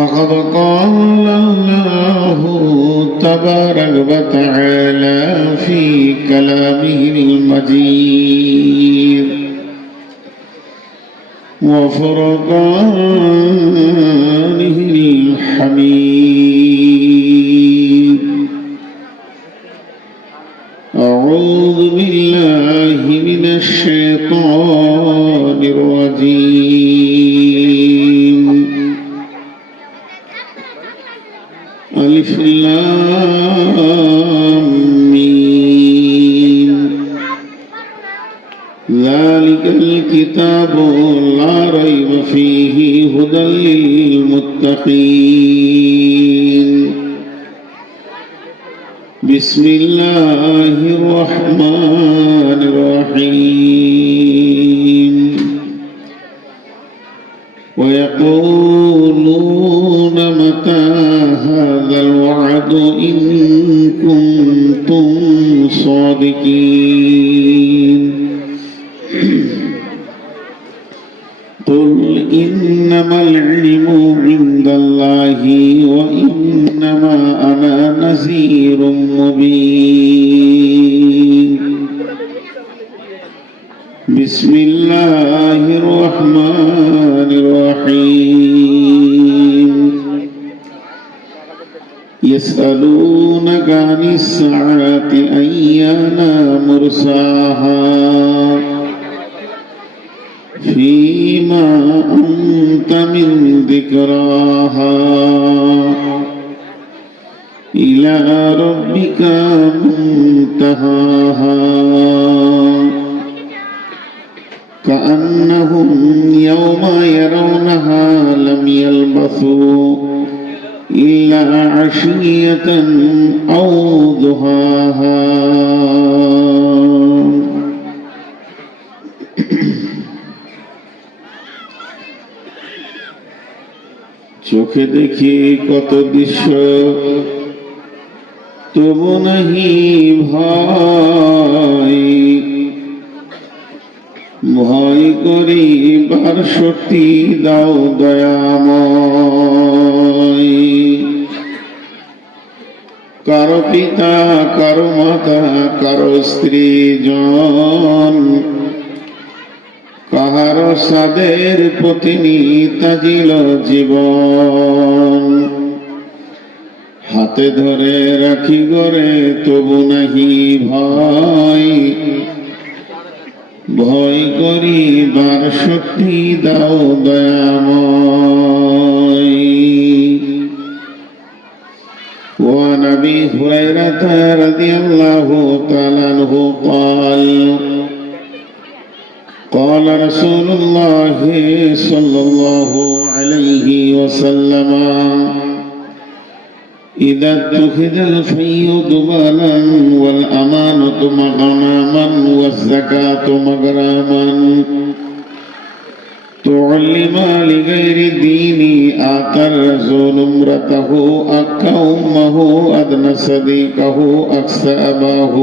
فقد قال الله تبارك وتعالى في كلامه المجيد وفرقانه الحميد. أعوذ بالله من الشيطان الرجيم. ألف لام ميم. ذلك الكتاب لا ريب فيه هدى للمتقين. بسم الله الرحمن الرحيم. ويقولون متى هذا الوعد إن كنتم صادقين. قل إنما العلم عند الله وإنما أنا نذير مبين. بسم الله الرحمن الرحيم. يسألونك عن الساعة أيان مرساها فيما أنت من ذكراها إلى ربك منتهاها. كأنهم يوم يرونها لم يلبثوا إلا عشية أو ضحاها. চোখে দেখি কত দৃশ্য তবু নাহি ভয়, ভয় করি বার শক্তি দাও দয়াময়। কারো পিতা কারো মাতা কারো স্ত্রী জন, কাহারো সাদের পত্নী তাজিল জীবন। হাতে ধরে রাখি গরে তবু নাহি ভয়, ভয় করি বার শক্তি দাও দয়াময়। وعن أبي هريرة رضي الله تعالى عنه قال قال رسول الله صلى الله عليه وسلم إذا اتخذ الفي ضبالا والأمانة مغنما والزكاة مغراما تعلم لغير الدين آتى الرسول امرته أكا أمه أدنى صديقه أقصى أباه.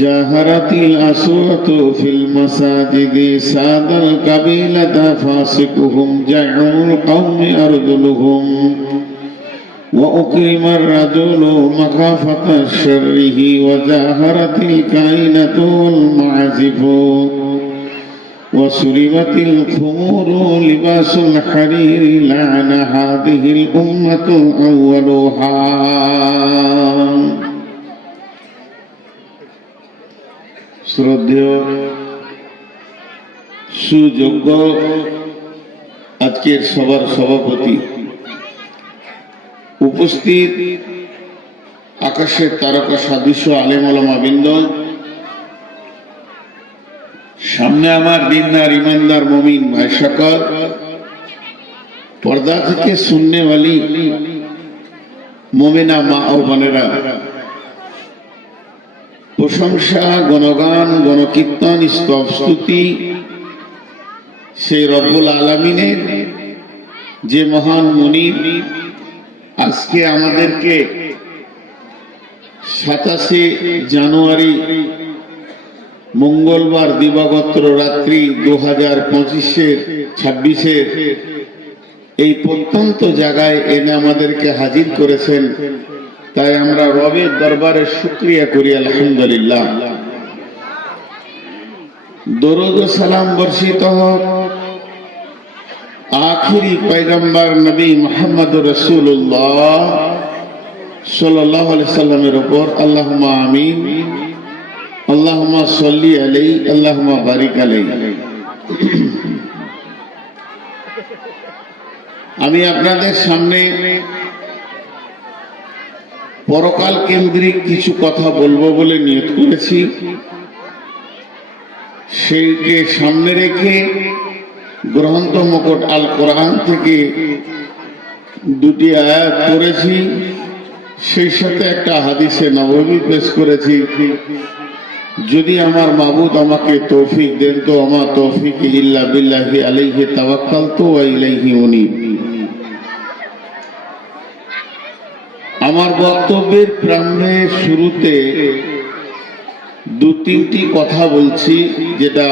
جاهرت الأصوات في المساجد ساد القبيلة فاسقهم جعوا القوم أرذلهم. وأكرم الرجل مخافة شره وجاهرت الكائنة والمعازف. وسلبت الخمور لباس الحرير لعن هذه الأمة أولها. শ্রদ্ধেয় সুযোগ্য আজকের সভার সভাপতি, উপস্থিত আকাশের তারকা সদৃশ আলেম ওলামা বৃন্দ, সামনে আমার দিনদার ইমানদার মুমিন ভাই সকল, পর্দা থেকে শুননেওয়ালি মুমিনা মা ও বোনেরা, প্রশংসা গণগান গণকীর্তন স্তব স্তুতি সেই রব্বুল আলামিনের, যে মহান মুনিব আজকে আমাদেরকে 27 জানুয়ারি মঙ্গলবার দিবাগত রাত্রি 2025-26 এই প্রত্যন্ত জায়গায় এনে আমাদেরকে হাজির করেছেন, তাই আমরা রবের দরবারে শুকরিয়া করি আলহামদুলিল্লাহ। দরুদ ও সালাম বর্ষিত হোক আখিরি পয়গম্বর নবী মুহাম্মদুর রাসূলুল্লাহ সাল্লাল্লাহু আলাইহি সাল্লামের উপর। আল্লাহুম্মা আমিন। আল্লাহুম্মা সাল্লি আলাইহি, আল্লাহুম্মা বারিক আলাইহি। আমি আপনাদের সামনে পরকাল কেন্দ্রিক কিছু কথা বলবো বলে নিয়ত করেছি। সেইকে সামনে রেখে গ্রন্থ মুকুট আল কোরআন থেকে দুটি আয়াত পড়েছি, সেই সাথে একটা হাদিসে নববী পেশ করেছি। যদি আমার মাবুদ আমাকে তৌফিক দেন তো আমার তৌফিক ইল্লা বিল্লাহি আলাইহি তাওয়াক্কালতু ওয়া ইলাইহি উনীব। আমার বক্তব্যের প্রারম্ভে শুরুতে দু তিনটি কথা বলছি যেটা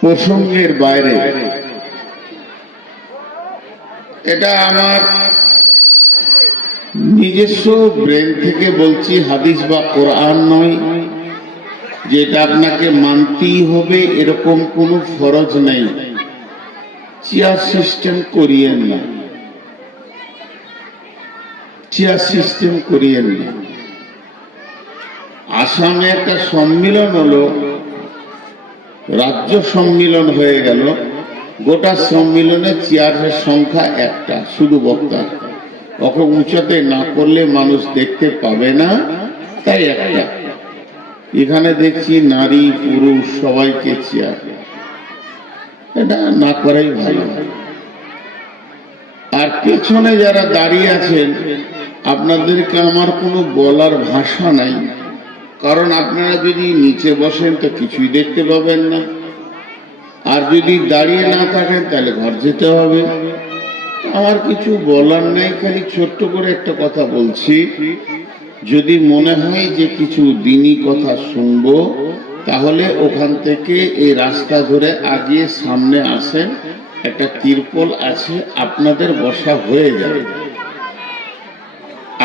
প্রসঙ্গের বাইরে। এটা আমার নিজস্ব ব্রেন থেকে বলছি, হাদিস বা কোরআন নয়। যেটা আপনাকে মানতেই হবে এরকম কোনো ফরজ নেই। চেয়ার সিস্টেম করিয়েন না, চেয়ার সিস্টেম করিয়েন না। আসামে একটা সম্মিলন হলো, রাজ্য সম্মিলন হয়ে গেল। গোটা সম্মিলনে চেয়ারের সংখ্যা একটা, শুধু বক্তা। ওকে উঁচাতে না করলে মানুষ দেখতে পাবে না, তাই একটা। এখানে দেখছি নারী পুরুষ সবাইকে চেয়ার। এটা না করাই ভালো। আর পেছনে যারা দাঁড়িয়ে আছেন, আপনাদেরকে আমার কোনো বলার ভাষা নাই। কারণ আপনারা যদি নিচে বসেন তো কিছুই দেখতে পাবেন না, আর যদি দাঁড়িয়ে না থাকেন তাহলে ঘর যেতে হবে। আমার কিছু বলার নেই, খালি ছোট্ট করে একটা কথা বলছি। যদি মনে হয় যে কিছু দিনই কথা শুনবো, তাহলে ওখান থেকে এই রাস্তা ধরে আগিয়ে সামনে আসেন। একটা তিরপল আছে, আপনাদের বসা হয়ে যাবে।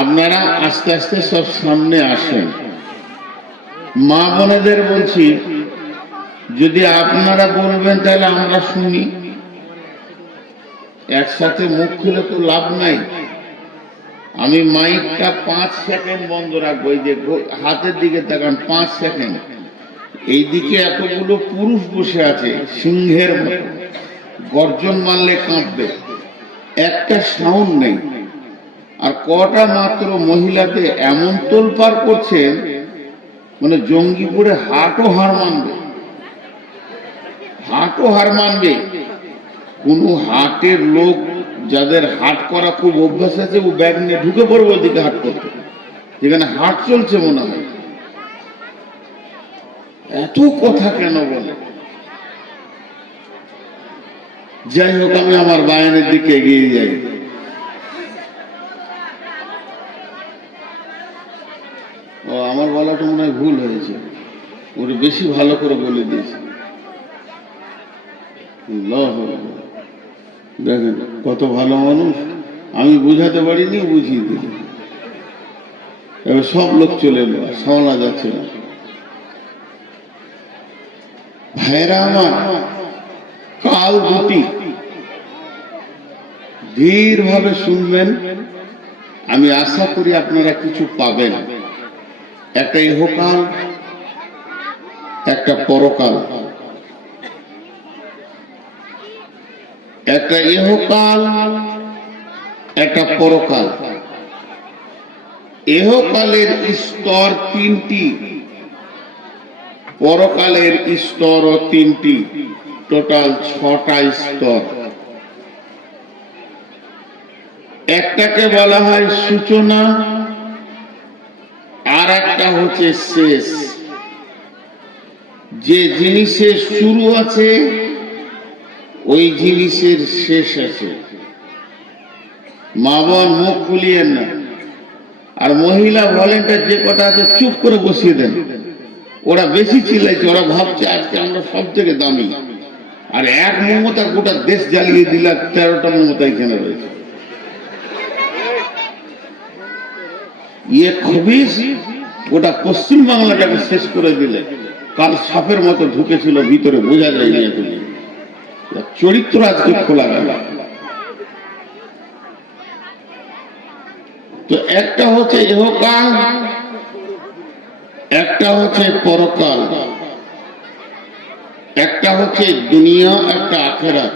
আপনারা আস্তে আস্তে সব সামনে আসেন। মা বোনেদের বলছি, যদি আপনারা বলবেন তাহলে আমরা শুনি। একসাথে মুখ খুলে তো লাভ নাই। আমি মাইকটা 5 সেকেন্ড বন্ধ রাখবো। এই যে হাতের দিকে তাকান, 5 সেকেন্ড। এই দিকে এতগুলো পুরুষ বসে আছে সিংহের মতো, গর্জন মারলে কাঁপবে। একটা সাউন্ড নেই। আর কটা মাত্র মহিলাতে এমন তোলপাড় করছেন, মানে জঙ্গিপুরে হাটও হার মানবে, হাটও হার মানবে। কোন হাটের লোক যাদের হাট করা খুব অভ্যাস আছে, ও ব্যাগ নিয়ে ঢুকে পড়বে ওদিকে হাট করতে, যেখানে হাট চলছে মনে হয়। এত কথা কেন বলে? যাই হোক, আমি আমার বায়ানের দিকে এগিয়ে যাই। ও আমার বলাটা মনে হয় ভুল হয়েছে, ওর বেশি ভালো করে বলে দিয়েছে। দেখেন কত ভালো মানুষ, আমি বুঝাতে পারিনি, বুঝিয়ে দিল। এবার সব লোক চলে এলো, সামলা যাচ্ছে না। ভাইরা আমার, কাল দুটি ধীর ভাবে শুনবেন। আমি আশা করি আপনারা কিছু পাবেন। একটা ইহকাল, একটা পরকাল। একটা ইহকাল, একটা পরকাল। ইহকালের স্তর 3টি, পরকালের স্তরও 3টি, টোটাল 6টা স্তর। একটাকে বলা হয় সূচনা, আর একটা হচ্ছে শেষ। যে জিনিসের শুরু আছে ওই জিনিসের শেষ আছে। মা বোন মুখ খুলিয়েন না। আর মহিলা ভলেন্টিয়ার যে কটা আছে চুপ করে বসিয়ে দেন। ওরা বেশি চিল্লাইছে, ওরা ভাবছে আজকে আমরা সব থেকে দামি। আর এক মমতা গোটা দেশ জ্বালিয়ে দিলা, 13টা মমতা এখানে রয়েছে। ইয়ে খুবই গোটা পশ্চিম বাংলাটাকে শেষ করে দিলে। কাল সাপের মতো ঢুকেছিল ভিতরে, বোঝা যায়নি এতদিন। চরিত্র আজকে খোলা গেল। তো একটা হচ্ছে ইহকাল, একটা হচ্ছে পরকাল, একটা হচ্ছে দুনিয়া, একটা আখেরাত।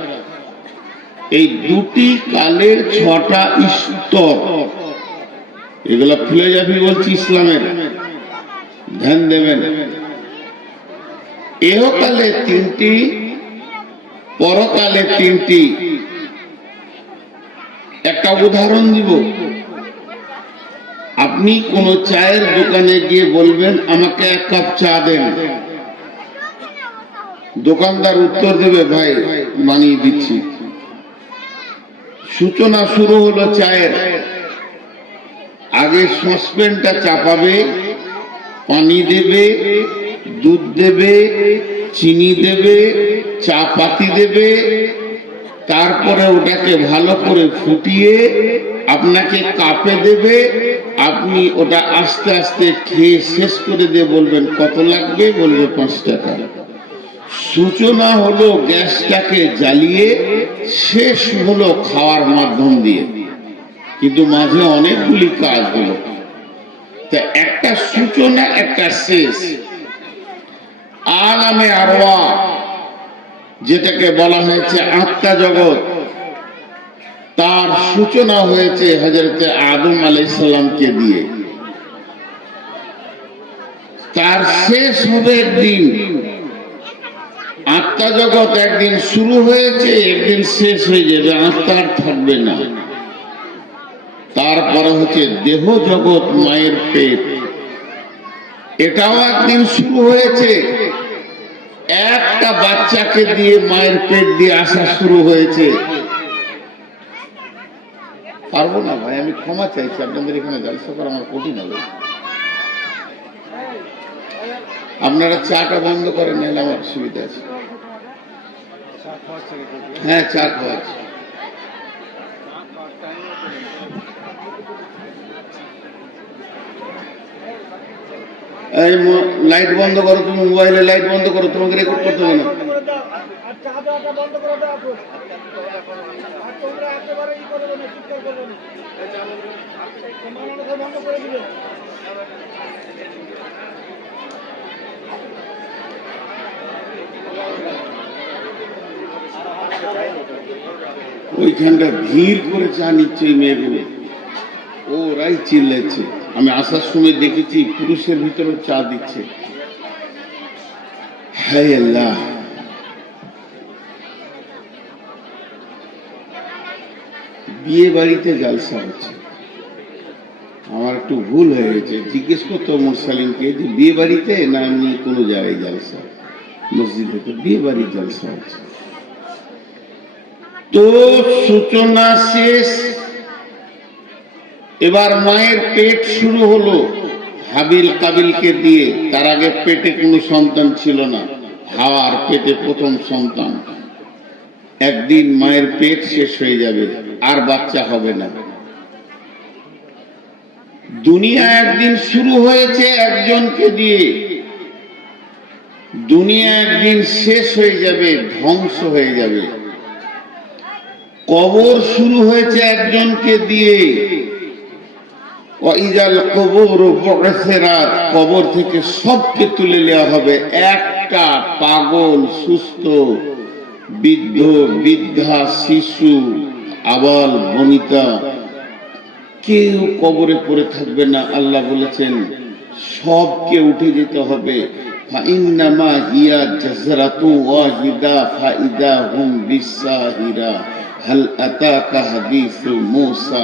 এই দুটি কালের 6টা স্তর। এগুলো ফিলোসফি বলছি, ইসলামের, ধ্যান দেবেন। ইহকালে 3টি, পরকালে 3টি। একটা উদাহরণ দিব। আপনি কোন চায়ের দোকানে গিয়ে বলবেন আমাকে 1 কাপ চা দেন। দোকানদার উত্তর দেবে ভাই বানিয়ে দিচ্ছি। সূচনা শুরু হলো চায়ের। আগে সসপ্যানটা চাপাবে, পানি দেবে, দুধ দেবে, চিনি দেবে, চা পাতি দেবে, তারপরে ওটাকে ভালো করে ফুটিয়ে আপনাকে কাপে দেবে। আপনি ওটা আস্তে আস্তে খেয়ে শেষ করে দিয়ে বলবেন কত লাগবে, বলবে 5 টাকা। সূচনা হলো গ্যাসটাকে জ্বালিয়ে, শেষ হলো খাওয়ার মাধ্যম দিয়ে। কিন্তু মাঝে অনেকগুলি কাজ হলো। তা একটা সূচনা, একটা শেষ। আলামে আরওয়াহ, যেটাকে বলা হয়েছে আত্মা জগৎ, তার সূচনা হয়েছে হযরতে আদম আলাইহিস সালামকে দিয়ে। তার শেষ হবে একদিন। আত্মা জগৎ একদিন শুরু হয়েছে, একদিন শেষ হয়ে যাবে, আত্মা আর থাকবে না। তারপরে হচ্ছে দেহ জগৎ, মায়ের পেট, এটাও একদিন শুরু হয়েছে। একটা বাচ্চাকে দিয়ে মায়ের পেট দিয়ে আসা শুরু হয়েছে। পারবো না ভাই, আমি ক্ষমা চাইছি, আপনাদের এখানে জলসা করা আমার কঠিন হবে। আপনারা চাটা বন্ধ করেন, নাহলে আমার অসুবিধা আছে। হ্যাঁ, চা খাওয়াচ্ছি। এই লাইট বন্ধ করো, তুমি মোবাইলে লাইট বন্ধ করো, তোমাকে রেকর্ড করতে হবে না। ওইখানটা ভিড় করে চা নিচ্ছে এই মেয়েগুলো, ওরাই চিল্লাচ্ছে। আমি আসার সময় দেখেছি পুরুষের ভিতরে চা দিচ্ছে। হায় আল্লাহ, বিয়ে বাড়িতে জালসা হচ্ছে। আমার একটু ভুল হয়ে গেছে, জিজ্ঞেস করতো মুরসালিনকে যে বিয়ে বাড়িতে না এমনি কোনো জায়গায় জালসা? মসজিদে তো বিয়ে বাড়ির জালসা হচ্ছে। তো সূচনা শেষ। এবার মায়ের পেট শুরু হলো হাবিল কাবিলকে দিয়ে। তার আগে পেটে কোনো সন্তান ছিল না, হাওয়ার পেটে প্রথম সন্তান। একদিন মায়ের পেট শেষ হয়ে যাবে, আর বাচ্চা হবে না। দুনিয়া একদিন শুরু হয়েছে একজনকে দিয়ে, দুনিয়া একদিন শেষ হয়ে যাবে, ধ্বংস হয়ে যাবে। কবর শুরু হয়েছে একজনকে দিয়ে। কবর থেকে সবকে তুলে নেওয়া হবে। একটা পাগল, সুস্থ, বৃদ্ধ, বৃদ্ধা, শিশু, আবাল বনিতা, কেউ কবরে পড়ে থাকবে না। আল্লাহ বলেছেন সবকে উঠে যেতে হবে। ফাইন্নামা হিয়া জাযরাতু ওয়াহিদা ফাইদা হুম বিসাহিরা হাল আতাকা হাদিসু মূসা।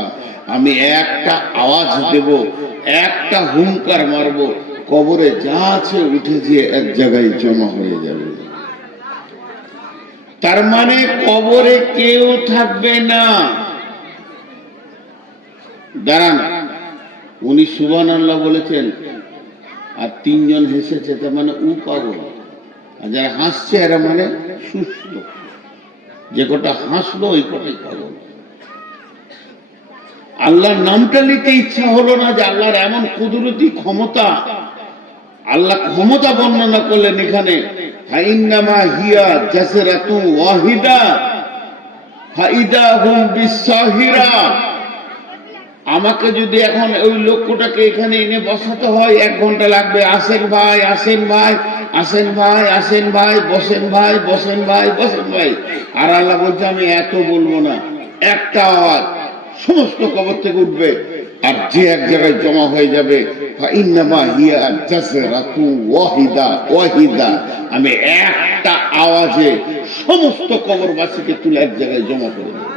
আমি একটা আওয়াজ দেব, একটা হুঙ্কার মারব, কবরে যা আছে উঠে গিয়ে এক জায়গায় জমা হয়ে যাবে। তার মানে কবরে কেউ থাকবে না। দাঁড়ান, উনি সুবহানাল্লাহ বলেছেন আর 3 জন হেসেছে, তার মানে ও পাগল। আর যারা হাসছে এরা মানে সুস্থ। যে কটা হাসলো ওই কটাই কবর। আল্লাহর নামটা নিতে ইচ্ছা হলো না, যে আল্লাহর এমন কুদরতি ক্ষমতা। আল্লাহ ক্ষমতা বর্ণনা করলেন এখানে, ফাইন্নামা হিয়া জাসরাতু ওয়াহিদা ফাইদা হুম বিসাহিরা। আমাকে যদি এখন ওই লোকটাকে এখানে এনে বসাতে হয় 1 ঘন্টা লাগবে। আসেন ভাই, আসেন ভাই, আসেন ভাই, আসেন ভাই, বসেন ভাই, বসেন ভাই, বসেন ভাই। আর আল্লাহ বলছে আমি এত বলবো না, একটা আওয়াজ সমস্ত কবর থেকে উঠবে, আর যে এক জায়গায় জমা হয়ে যাবে, ফাইন্নামা হিয়া জাসরাতু ওয়াহিদা ওয়াহিদা, আমি একটা আওয়াজে সমস্ত কবরবাসীকে তুলে এক জায়গায় জমা করে দেব।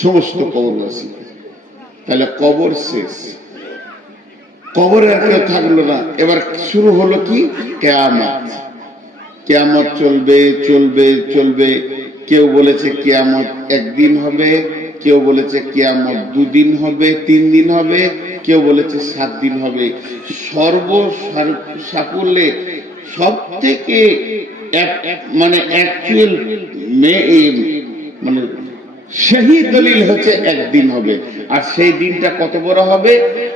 সমস্ত কবরবাসী। তাহলে কবর শেষ, কবরে আর কেউ থাকলো না। এবার শুরু হলো কি? কিয়ামত। কিয়ামত চলবে চলবে চলবে। কেউ বলেছে কিয়ামত 1 দিন হবে, কেউ বলেছে কিয়ামত 2 দিন হবে, 3 দিন হবে, কেউ বলেছে 7 দিন হবে। সর্বসাকুল্যে সব থেকে মানে অ্যাকচুয়াল মানে সেই দলিল হচ্ছে 1 দিন হবে। আর সেই দিনটা কত বড় হবে?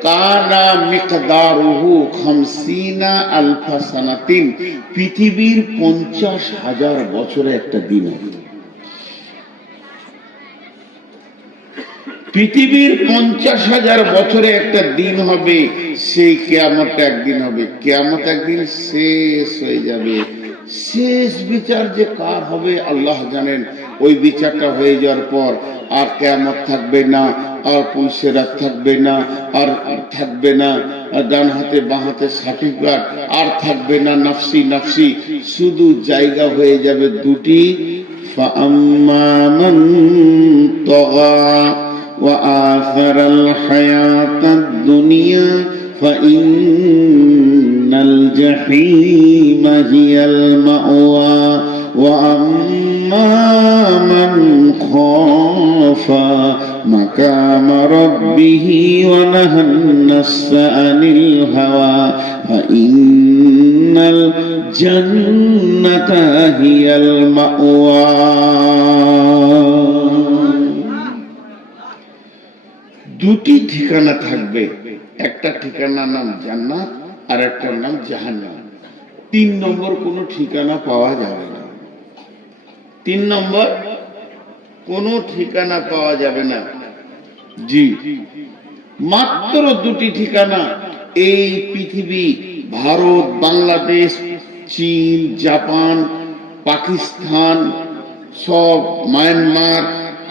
কানা মিকদারুহু 50 আলফা সানাতিন, পৃথিবীর 50,000 বছরে একটা দিন হবে। পৃথিবীর 50,000 বছরে একটা দিন হবে। সেই কিয়ামতটা একদিন হবে। কিয়ামত একদিন শেষ হয়ে যাবে। শেষ বিচার যে কার হবে আল্লাহ জানেন। ওই বিচারটা হয়ে যাওয়ার পর আর কিয়ামত থাকবে না, আর পুলসেরাত থাকবে না, আর থাকবে না ডান হাতে বাঁ হাতে সার্টিফিকেট, আর থাকবে না নাফসি নাফসি। শুধু জায়গা হয়ে যাবে দুটি, ফাআম্মা মান তাগা وآثر الحياة الدنيا فإن الجحيم هي المأوى وأما من خاف مقام ربه ونهى النفس عن الهوى فإن الجنة هي المأوى। দুটি ঠিকানা থাকবে, একটা ঠিকানার নাম জান্নাত আর একটার নাম জাহান্নাম। 3 নম্বর কোনো ঠিকানা পাওয়া যাবে না। 3 নম্বর কোনো ঠিকানা পাওয়া যাবে না। জি, মাত্র 2টি ঠিকানা এই পৃথিবী, ভারত, বাংলাদেশ, চীন, জাপান, পাকিস্তান, সব মায়ানমার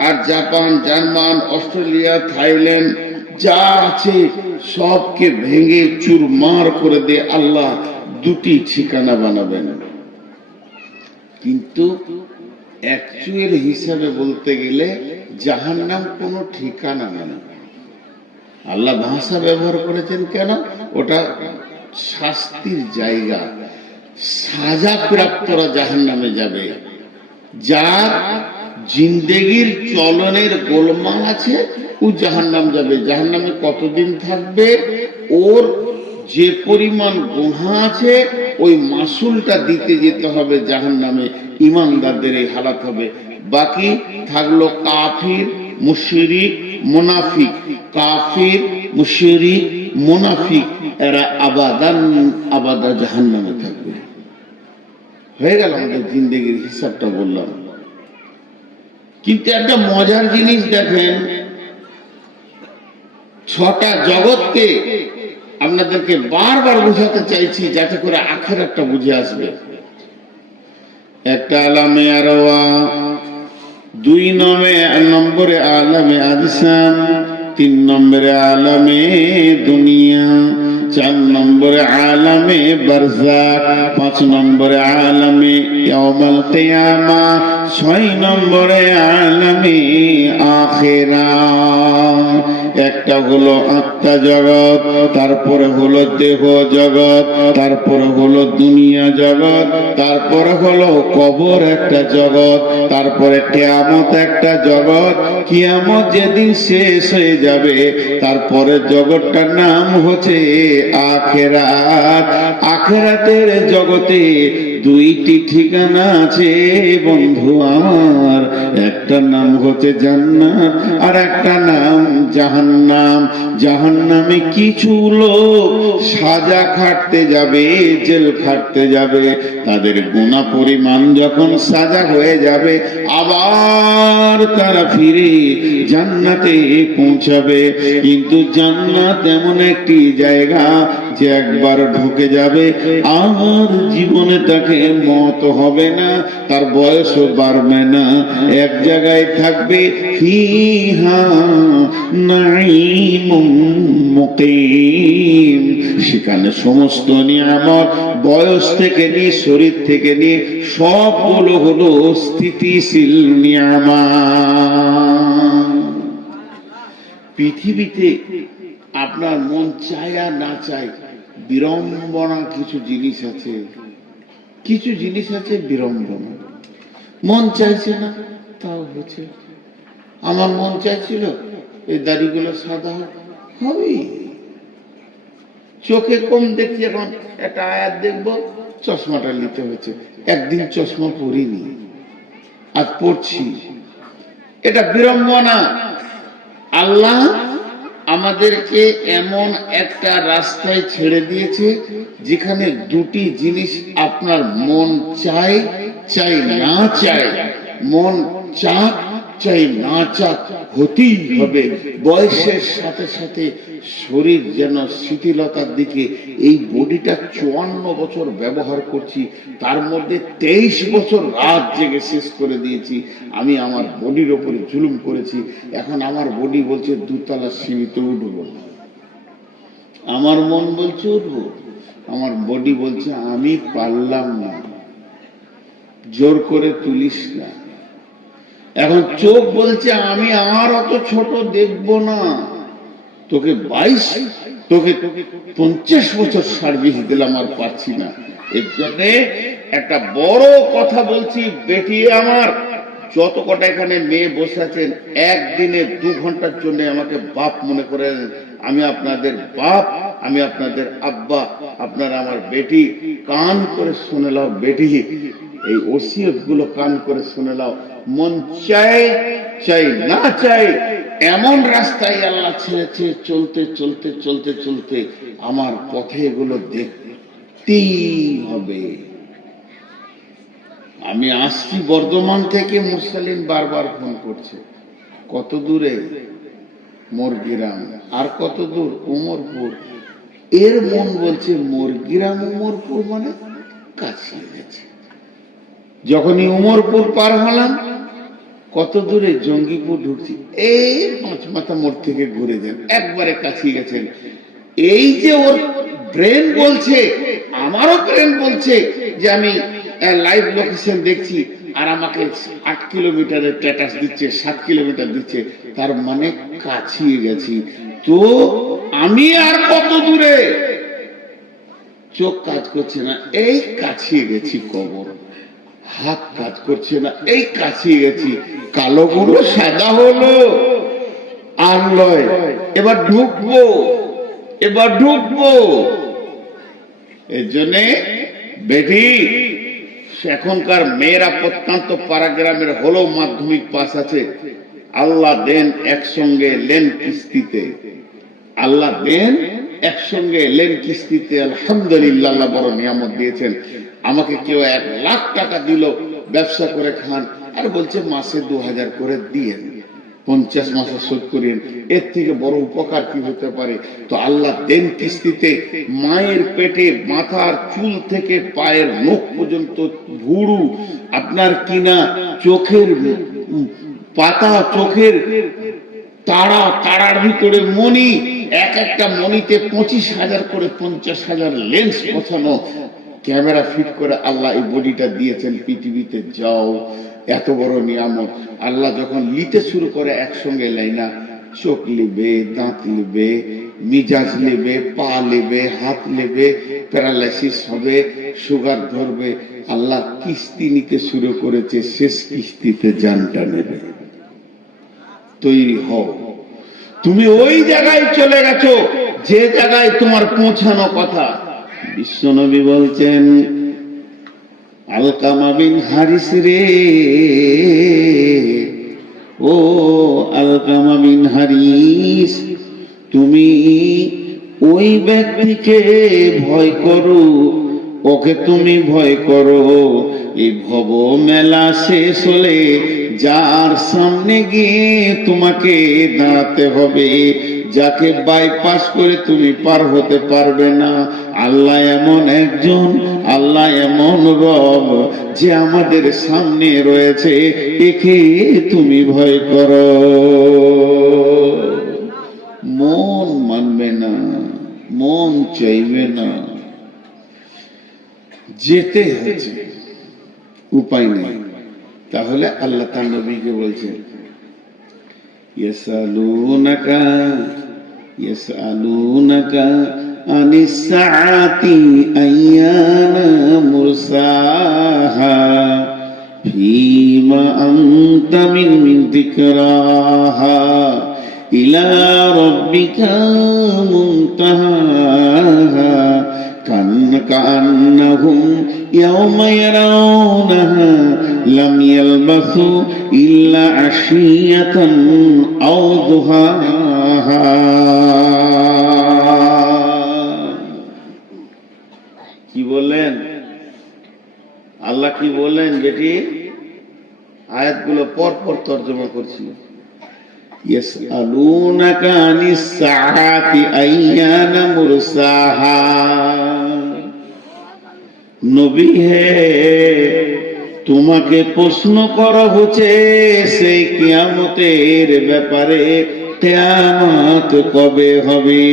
আর জাপান, জার্মান, অস্ট্রেলিয়া, থাইল্যান্ড যা আছে সবকে ভেঙে চুরমার করে দিয়ে আল্লাহ 2টি ঠিকানা বানাবেন। কিন্তু অ্যাকচুয়াল হিসাবে বলতে গেলে জাহান্নাম কোনো ঠিকানা না। আল্লাহ ভাষা ব্যবহার করেছেন কেন? ওটা শাস্তির জায়গা। সাজা প্রাপ্তরা জাহান্নামে যাবে। যার জিন্দেগির চলনের গোলমাল আছে ও জাহান্নাম যাবে। জাহান্নামে কতদিন থাকবে? ওর যে পরিমাণ গুনাহ আছে ওই মাসুলটা দিতে যেতে হবে জাহান্নামে। ঈমানদারদের এই হালাত হবে। বাকি থাকলো কাফির, মুশরিক, মুনাফিক। কাফির, মুশরিক, মুনাফিক এরা আবাদান আবাদা জাহান্নামে থাকবে। হয়ে গেল আমাদের জিন্দেগির হিসাবটা বললাম। কিন্তু একটা মজার জিনিস দেখেন, 6টা জগৎকে আপনাদেরকে বারবার বোঝাতে চাইছি যাতে করে আখিরাতটা বুঝে আসবে। একটা আলামে আরওয়া, 2 নম্বরে আলামে আজসাম, 3 নম্বরে আলামে দুনিয়া, 4 নম্বরে আলামে বারজাখ, 5 নম্বরে আলামে ইয়াউমুল কিয়ামা, 6 নম্বরে আলামে আখিরাত। একটা হলো আত্মা জগৎ, তারপরে হলো দেহ জগৎ, তারপরে হলো দুনিয়া জগৎ, তারপরে হলো কবর একটা জগৎ, তারপরে কিয়ামত একটা জগৎ। কিয়ামত যেদিন শেষ হয়ে যাবে তারপরে জগৎটার নাম হচ্ছে আখিরাত। আখিরাতের জগতে দুইটি ঠিকানা আছে বন্ধু আমার, একটা নাম হচ্ছে জান্নাত আর একটা নাম জাহান্নাম। জাহান্নামে কিছু লোক সাজা খাটতে যাবে, জেল খাটতে যাবে, তাদের গুনাহ পরিমাণ যখন সাজা হয়ে যাবে আবার তারা ফিরে জান্নাতে পৌঁছাবে। কিন্তু জান্নাত এমন একটি জায়গা যে একবার ঢুকে যাবে আর জীবনে তাকে মত হবে না, তার বয়সও বাড়বে না, এক জায়গায় থাকবে। ফিহা নাঈমুম মুকিম, সেখানে সমস্ত নিয়ামত বয়স থেকে নিয়ে শরীর থেকে নিয়ে সবগুলো হলো স্থিতিশীল নিয়ামত। পৃথিবীতে আপনার মন চায় আর না চায় বিড়ম্বনা কিছু জিনিস আছে, কিছু জিনিস আছে বিড়ম্বনা। মন চাইছে না তাও হচ্ছে। আমার মন চাইছিল এই দাড়িগুলো সাদা হবে, চোখে কম দেখছি, এখন একটা আয়াত দেখবো চশমাটা নিতে হচ্ছে। একদিন চশমা পরিনি, আজ পড়ছি। এটা বিড়ম্বনা। আল্লাহ আমাদেরকে এমন একটা রাস্তায় ছেড়ে দিয়েছে যেখানে দুটি জিনিস আপনার মন চাই চাই না চাই, মন চাক চাই না চাক হতেই হবে। বয়সের সাথে সাথে শরীর যেন শিথিলতার দিকে। এই বডিটা 54 বছর ব্যবহার করছি, তার মধ্যে 23 বছর রাত জেগে শেষ করে দিয়েছি। আমি আমার বডির ওপরে জুলুম করেছি। এখন আমার বডি বলছে দুতলা সিঁড়িতে উঠবো, আমার মন বলছে উঠবো, আমার বডি বলছে আমি পারলাম না, জোর করে তুলিস না। এখন চোখ বলছে আমি আর অত ছোট দেখবো না, তোকে 22 তোকে 50 বছর সার্ভিস দিলাম, আর পারছি না। এর জন্য একটা বড় কথা বলছি, বেটি আমার যত কটা এখানে মেয়ে বসে আছেন, একদিনে 2 ঘন্টার জন্য আমাকে বাপ মনে করেন। আমি আপনাদের বাপ, আমি আপনাদের আব্বা, আপনারা আমার বেটি। কান করে শুনে নাও বেটি, এই ওসিয়ত গুলো কান করে শুনে নাও। মন চাই চাই না চাই এমন রাস্তায় আল্লাহ ছেড়েছে, চলতে চলতে চলতে চলতে আমার পথে এগুলো দেখতেই হবে। আমি আসছি বর্ধমান থেকে, মুরসালিন বারবার ফোন করছে, কত দূরে? মোরগ্রাম। আর কত দূর? উমরপুর। এর মন বলছে মোরগ্রাম উমরপুর মানে কাছে গেছে। যখনই উমরপুর পার হলাম, কত দূরে? জঙ্গিপুর ঢুকছি। এই 5 মাথা মোড় থেকে ঘুরে যান, একবারে কাছে গেছেন। এই যে ওর ব্রেন বলছে, আমারও ব্রেন বলছে যে আমি লাইভ লোকেশন দেখছি, আর আমাকে 8 কিলোমিটারের স্ট্যাটাস দিচ্ছে, 7 কিলোমিটার দিচ্ছে, তার মানে কাছিয়ে গেছি। তো আমি আর কত দূরে? চোখ কাজ করছে না, এই কাছিয়ে গেছি কবর। হাত কাজ করছে না, এই কাছিয়ে গেছি। কালো গুলো সাদা হলো আর লয়, এবার ঢুকবো, এবার ঢুকবো। এর জন্যে বেটি, এখনকার মেয়েরা প্রত্যন্ত পাড়া গ্রামের হলো মাধ্যমিক পাস আছে, আল্লাহ দেন একসঙ্গে লেন কিস্তিতে, আল্লাহ দেন একসঙ্গে লেন কিস্তিতে। আলহামদুলিল্লাহ, আল্লাহ বড় নিয়ামত দিয়েছেন। আমাকে কেউ 1 লাখ টাকা দিল, ব্যবসা করে খান, আর বলছে মাসে 2000 করে দিয়ে 50 মাসে শোধ করেন। এর থেকে বড় উপকার কি হতে পারে? তো আল্লাহ দেন কিস্তিতে। মায়ের পেটে মাথার চুল থেকে পায়ের নখ পর্যন্ত ভুরু, আপনার কিনা চোখের পাতা, চোখের তারা, তারার ভিতরে মণি, এক একটা মণিতে 25,000 করে 50,000 লেন্স বসানো, ক্যামেরা ফিট করে আল্লাহ এই বডিটা দিয়েছেন পৃথিবীতে। যাও, এত বড় নিয়ামত। আল্লাহ যখন নিতে শুরু করে একসঙ্গে লাই না, চোখ লিবে, দাঁত লিবে, মিজাজ লিবে, পা লিবে, হাত লিবে, প্যারালাইসিস হবে, সুগার ধরবে। আল্লাহ কিস্তি নিতে শুরু করেছে, শেষ কিস্তিতে জানটা নেবে। তৈরি হও। তুমি ওই জায়গায় চলে গেছো যে জায়গায় তোমার পৌঁছানো কথা। বিশ্বনবী বলছেন, আলকামা বিন হারিস রে, ও আলকামা বিন হারিস, তুমি ওই ব্যক্তিকে ভয় করো, ওকে তুমি ভয় করো। এই ভব মেলা শেষ হলে যার সামনে গিয়ে তোমাকে দাঁড়াতে হবে, যাকে বাইপাস করে তুমি পার হতে পারবে না। আল্লাহ এমন একজন, আল্লাহ এমন রব যে আমাদের সামনে রয়েছে, একে তুমি ভয় করো। মন মানবে না, মন চাইবে না, যেতে হচ্ছে, উপায় নেই। তাহলে আল্লাহ তার নবীকে বলছেন, ইয়াসালুনাকা ইয়াসালুনাকা আনিস সাআতি আইয়ানা মুরসাহা ফীমা আনতা মিন যিকরাহা ইলা রাব্বিকা মুনতাহাহা কান্নাহুম ইয়াওমা ইয়ারাউনাহা লাম ইয়ালবাসু ইল্লা আশিয়াতান আও দুহাহা। কি বলেন আল্লাহ, কি বলেন বেটি? আয়াতগুলো পর পর তর্জমা করছি। ইয়াসআলুনাকা আনিস সাআতি আইয়ানা মুরসাহা। নবী হে, তোমাকে প্রশ্ন করা হচ্ছে সেই কিয়ামতের ব্যাপারে, কিয়ামত কবে হবে।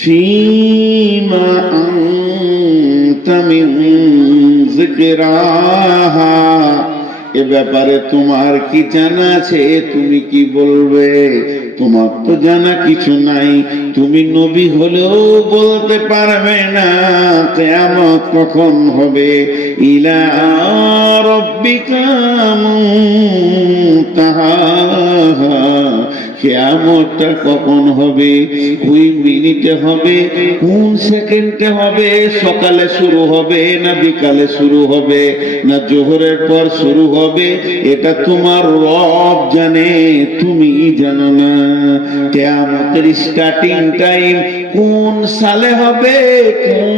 ফীমা আনতা মিন যিকরাহা, এ ব্যাপারে তোমার কি জানা আছে? তুমি কি বলবে? তোমার তো জানা কিছু নাই। তুমি নবী হলেও বলতে পারবে না কিয়ামত কখন হবে। ইলা রাব্বিকা মুনতাহাহা, কিয়ামতটা কখন হবে? কোন মিনিটে হবে, কোন সেকেন্ডে হবে? সকালে শুরু হবে না বিকালে শুরু হবে না জোহরের পর শুরু হবে? এটা তোমার রব জানে, তুমি জানো না। কিয়ামতের স্টার্টিং টাইম কোন সালে হবে, কোন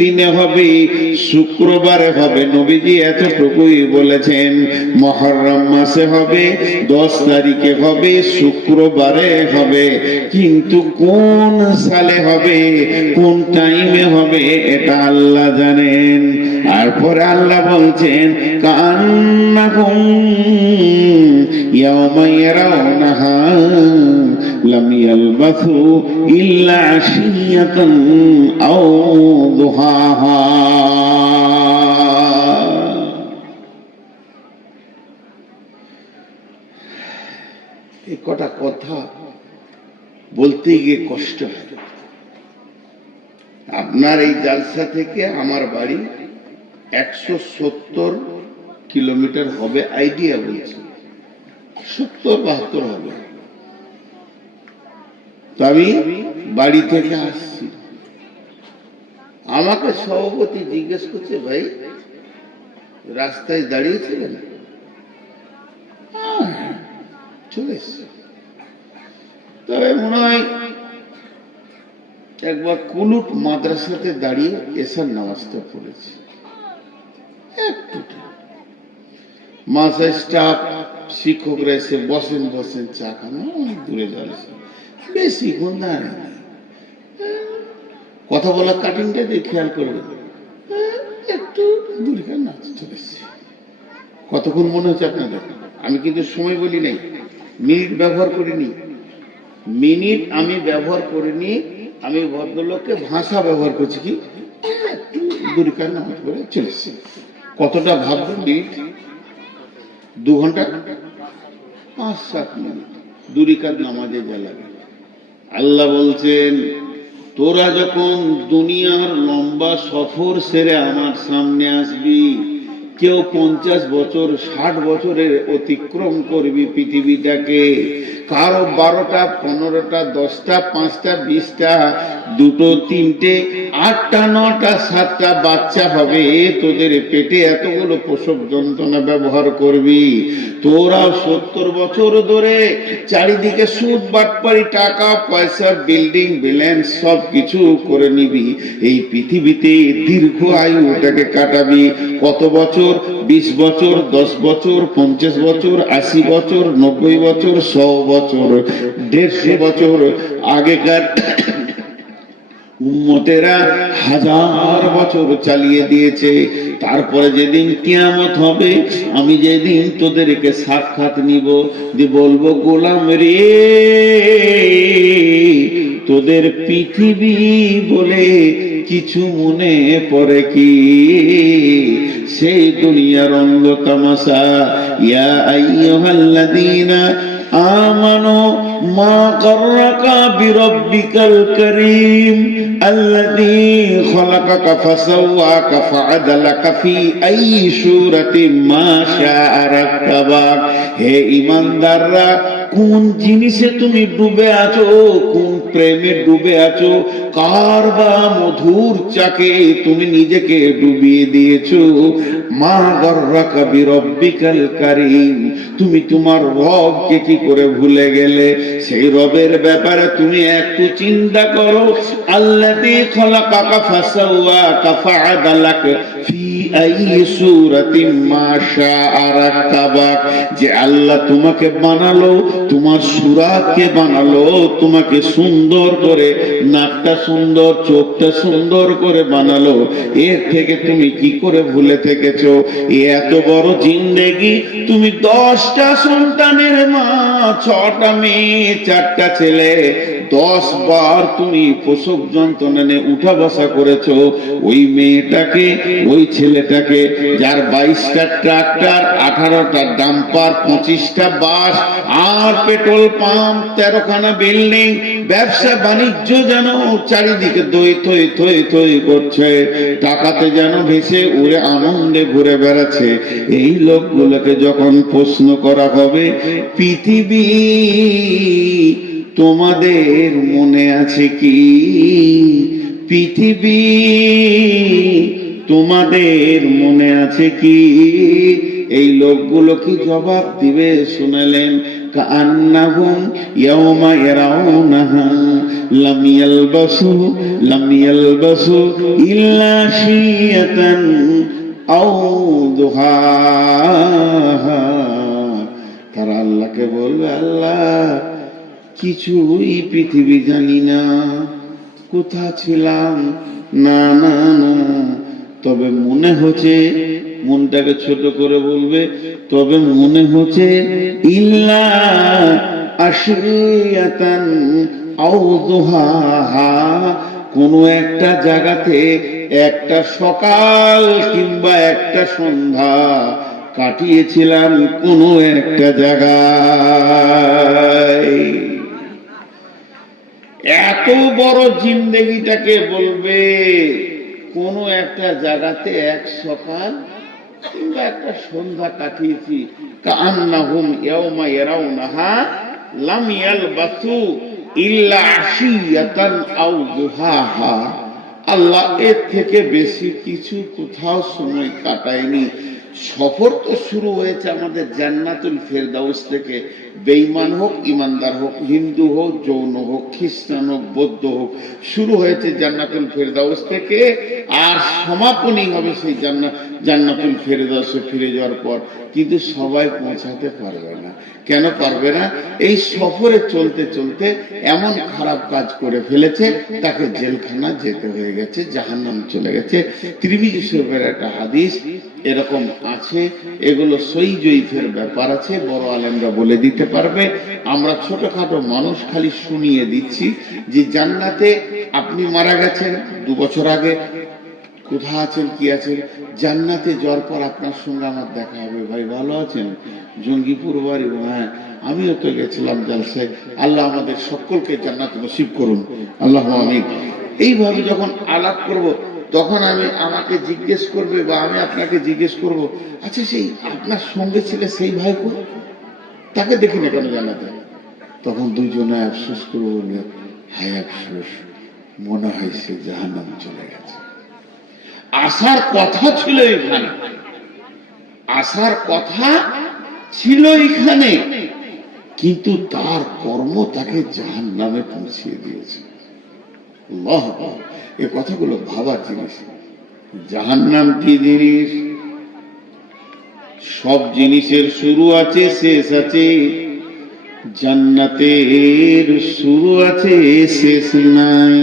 দিনে হবে? শুক্রবারে হবে। নবীজি এতটুকুই বলেছেন, মুহররম মাসে হবে, 10 তারিখে হবে, শুক্রবারে হবে। কিন্তু কোন সালে হবে, কোন টাইমে হবে, এটা আল্লাহ জানেন। তারপরে আল্লাহ বলছেন, কান্নাহুম ইয়াওমা ইয়ারাউনাহা লাম ইয়ালবাসু ইল্লা আশিয়াতান আও দুহাহা। এই কটা কথা বলতে গিয়ে কষ্ট হয়। আপনার এই জালসা থেকে আমার বাড়ি 170 কিলোমিটার হবে, আইডিয়া বলছি 70-72 হবে। তো আমি বাড়ি থেকে আসছি, আমাকে সভাপতি জিজ্ঞেস করছে, ভাই রাস্তায় দাঁড়িয়েছিলেন? চলে এসছে। তবে মনে হয় একবার কুলুট মাদ্রাসাতে দাঁড়িয়ে এসার নামাজটা পড়েছি। একটু মাসে স্টাফ শিক্ষকরা এসে বসেন বসেন চা খান, অনেক দূরে যাচ্ছে, বেশি গন্ধা নেই। কথা বলা কাটিংটা দিয়ে খেয়াল করবে, একটু দূরে কেন নাচ চলেছে। কতক্ষণ মনে হচ্ছে আপনাদের? আমি কিন্তু সময় বলি নাই, মিনিট ব্যবহার করিনি, মিনিট আমি ব্যবহার করিনি। আমি ভদ্রলোককে ভাষা ব্যবহার করছি, কি একটু দূরে কেন নাচ করে চলেছে। কতটা ভাববেন? মিনিট 2 ঘন্টা 5-7 মিনিট 2 রাকাত নামাজে যা লাগে। আল্লাহ বলছেন তোরা যখন দুনিয়ার লম্বা সফর সেরে আমার সামনে আসবি, কেউ 50 বছর 60 বছরের অতিক্রম করবি পৃথিবীটাকে, কারো 12টা 15টা 10টা 5টা 20টা 2টো 3টে 8টা 9টা 7টা বাচ্চা হবে, তোদের পেটে এতগুলো প্রসব যন্ত্রণা ব্যবহার করবি। তোরা 70 বছর ধরে চারিদিকে সুদ বাটপারি টাকা পয়সা বিল্ডিং বিল্যান্স সব কিছু করে নিবি, এই পৃথিবীতে দীর্ঘ আয়ুটাকে কাটাবি। কত বছর? 20 বছর, 10 বছর, 50 বছর, 80 বছর, 90 বছর, 100 বছর, 150 বছর। আগেকার উম্মতেরা 1000 বছর চালিয়ে দিয়েছে। তারপরে যেদিন কিয়ামত হবে, আমি যেদিন তোদেরকে সাক্ষাৎ নিব, বলবো গোলাম রে, তোদের পৃথিবী বলে কিছু মনে পড়ে কি? সেই দুনিয়ার রঙ্গ তামাশা। ইয়া আইয়ুহাল্লাযীনা আমানু মা গাররাকা বিরাব্বিকাল কারীম আল্লাযী খালাকাকা ফাসাওয়াকা ফাআদালাকা ফি আইয়ি সূরাতিন মা শাআ রাক্কাবাক। হে ঈমানদাররা, কোন জিনিসে তুমি ডুবে আছো, কোন প্রেমে ডুবে আছো, কার বা মধুর চাকে তুমি নিজেকে ডুবিয়ে দিয়েছো? মা গাররাকা বিরাব্বিকাল কারীম, তুমি তোমার রবকে কি করে ভুলে গেলে? সেই রবের ব্যাপারে তুমি একটু চিন্তা করো। আল্লাযী খালাকাকা ফাসাওয়াকা ফাআদালাকা ফি আইয়ি সূরাতিন মা শাআ রাক্কাবাক। যে আল্লাহ তোমাকে বানালো, তোমার সুরাতকে বানালো, তোমাকে সুন্দর করে, নাকটা সুন্দর, চোখটা সুন্দর করে বানালো, এর থেকে তুমি কি করে ভুলে থেকেছো? এত বড় জিন্দেগি, তুমি 10টা সন্তানের মা, 6টা মেয়ে, 4টা ছেলে, 10 বার তুমি প্রসব যন্ত্রণা নিয়ে উঠা বসা করেছো। ওই মেয়েটাকে, ওই ছেলেটাকে, যার 22টা ট্রাক্টর, 18টা ডাম্পার, 25টা বাস, আর পেট্রোল পাম্প, 13খানা বিল্ডিং, ব্যবসা বাণিজ্য যেন চারিদিকে দই থই থই থই করছে, টাকাতে যেন ভেসে উড়ে আনন্দে ঘুরে বেড়াচ্ছে। এই লোকগুলোকে যখন প্রশ্ন করা হবে, পৃথিবী তোমাদের মনে আছে কি? পৃথিবী তোমাদের মনে আছে কি? এই লোকগুলো কি জবাব দিবে শুনলেন? কান্নাহুম ইয়াওমা ইয়ারাউনাহা লাম ইয়ালবাসু ইল্লা শিয়াতান আও দুহাহা। তারা আল্লাহকে বলবে, আল্লাহ কিছুই পৃথিবী জানি না, কোথা ছিলাম, না না না, তবে মনে হচ্ছে, মনটাকে ছোট করে বলবে, তবে মনে হচ্ছে ইল্লা আশিয়াতান আও দুহাহা, কোন একটা জায়গাতে একটা সকাল কিংবা একটা সন্ধ্যা কাটিয়েছিলাম কোন একটা জায়গায়। এত বড় জিন্দেগিটাকে বলবে কোন একটা জায়গাতে এক সকাল কিংবা একটা সন্ধ্যা কাটিয়েছি। কান্নাহুম ইয়াওমা ইয়ারাউনাহা লাম ইয়ালবাসু ইল্লা আশিয়াতান আও দুহাহা। আল্লাহ এর থেকে বেশি কিছু কোথাও সময় কাটায়নি। সফর তো শুরু হয়েছে আমাদের জান্নাতুল ফেরদাউস থেকে। বেঈমান হোক, ইমানদার হোক, হিন্দু হোক, জৈন হোক, খ্রিস্টান হোক, বৌদ্ধ হোক, শুরু হয়েছে জান্নাতুল ফেরদাউস থেকে, আর সমাপনী হবে সেই জান্নাতুল ফেরদাউসে ফিরে যাওয়ার পর। কিন্তু সবাই পৌঁছাতে পারবে না। কেন পারবে না? এই সফরে চলতে চলতে এমন খারাপ কাজ করে ফেলেছে, তাকে জেলখানা যেতে হয়ে গেছে, জাহান্নাম চলে গেছে। তিরমিজি শরীফের একটা হাদিস এরকম আছে, এগুলো সই জয়ীফের ব্যাপার আছে, বড় আলেমরা বলে দিতে পারবে। আমরা ছোটখাটো মানুষ খালি শুনিয়ে দিচ্ছি যে জান্নাতে আপনি মারা গেছেন 2 বছর আগে, কোথায় আছেন, কি আছেন? জান্নাতে যাওয়ার পর আপনার সঙ্গে আমার দেখা হবে। ভাই ভালো আছেন? জঙ্গিপুর বাড়ি। হ্যাঁ, আমিও তো গেছিলাম জালসায়। আল্লাহ আমাদের সকলকে জান্নাত নসিব করুন, আল্লাহ আমিন। এইভাবে যখন আলাপ করব, তখন আমাকে জিজ্ঞেস করবে বা আমি আপনাকে জিজ্ঞেস করব, আচ্ছা সেই আপনার সঙ্গে ছিল সেই ভাই কো, তাকে দেখি না কেন জানাতে? তখন দুজনে আফসোস করে বলবে, হায় আফসোস, মনে হয় সে জাহান্নাম চলে গেছে। আসার কথা ছিল এখানে, আসার কথা ছিল এখানে, কিন্তু তার কর্ম তাকে জাহান্নামে পৌঁছিয়ে দিয়েছে। আল্লাহ, এ কথাগুলো ভাবার জিনিস। জাহান্নাম কি জিনিস? সব জিনিসের শুরু আছে, শেষ আছে। জান্নাতের শুরু আছে, শেষ নাই।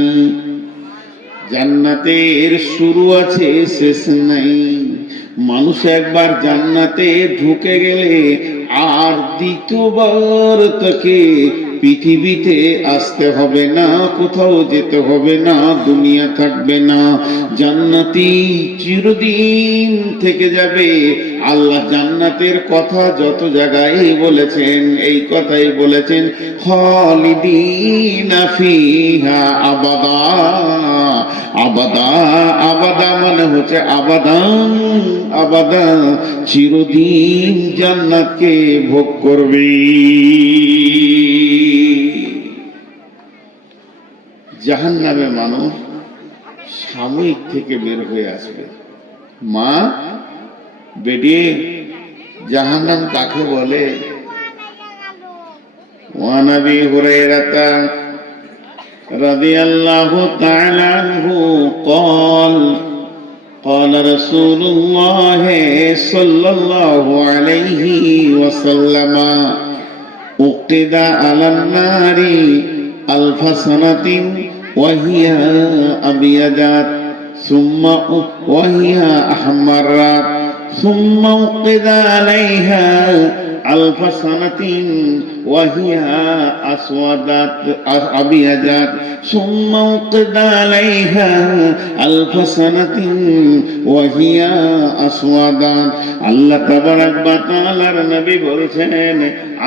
জান্নাতের শুরু আছে, শেষ নাই। মানুষ একবার জান্নাতে ঢুকে গেলে আর দ্বিতীয়বার তাকে পৃথিবীতে আসতে হবে না, কোথাও যেতে হবে না, দুনিয়া থাকবে না। জান্নাতি চিরদিন থেকে যাবে। আল্লাহ জান্নাতের কথা যত জায়গায় বলেছেন, এই কথাই বলেছেন, খালিদিনা ফিহা আবাদা। আবাদা, আবাদা মানে হচ্ছে আবাদান, আবাদা, চিরদিন জান্নাতকে ভোগ করবে। জাহান্নামে মানুষ সাময়িক থেকে বের হয়ে আসবে। মা বেটি, জাহান্নাম কাকে বলে? ওয়া নবী হুরায়রা রাদিয়াল্লাহু তাআলা আনহু قال قال رسول الله صلى الله عليه وسلم أوقد على النار 1000 سنة وهي أبيضات ثم وهي أحمرات ثم أوقد عليها 1000 سنة وهي أسودات أبيضات ثم أوقد عليها 1000 سنة وهي أسودات। আল্লাহ তাবারাক ওয়া তাআলার নবী বলছেন,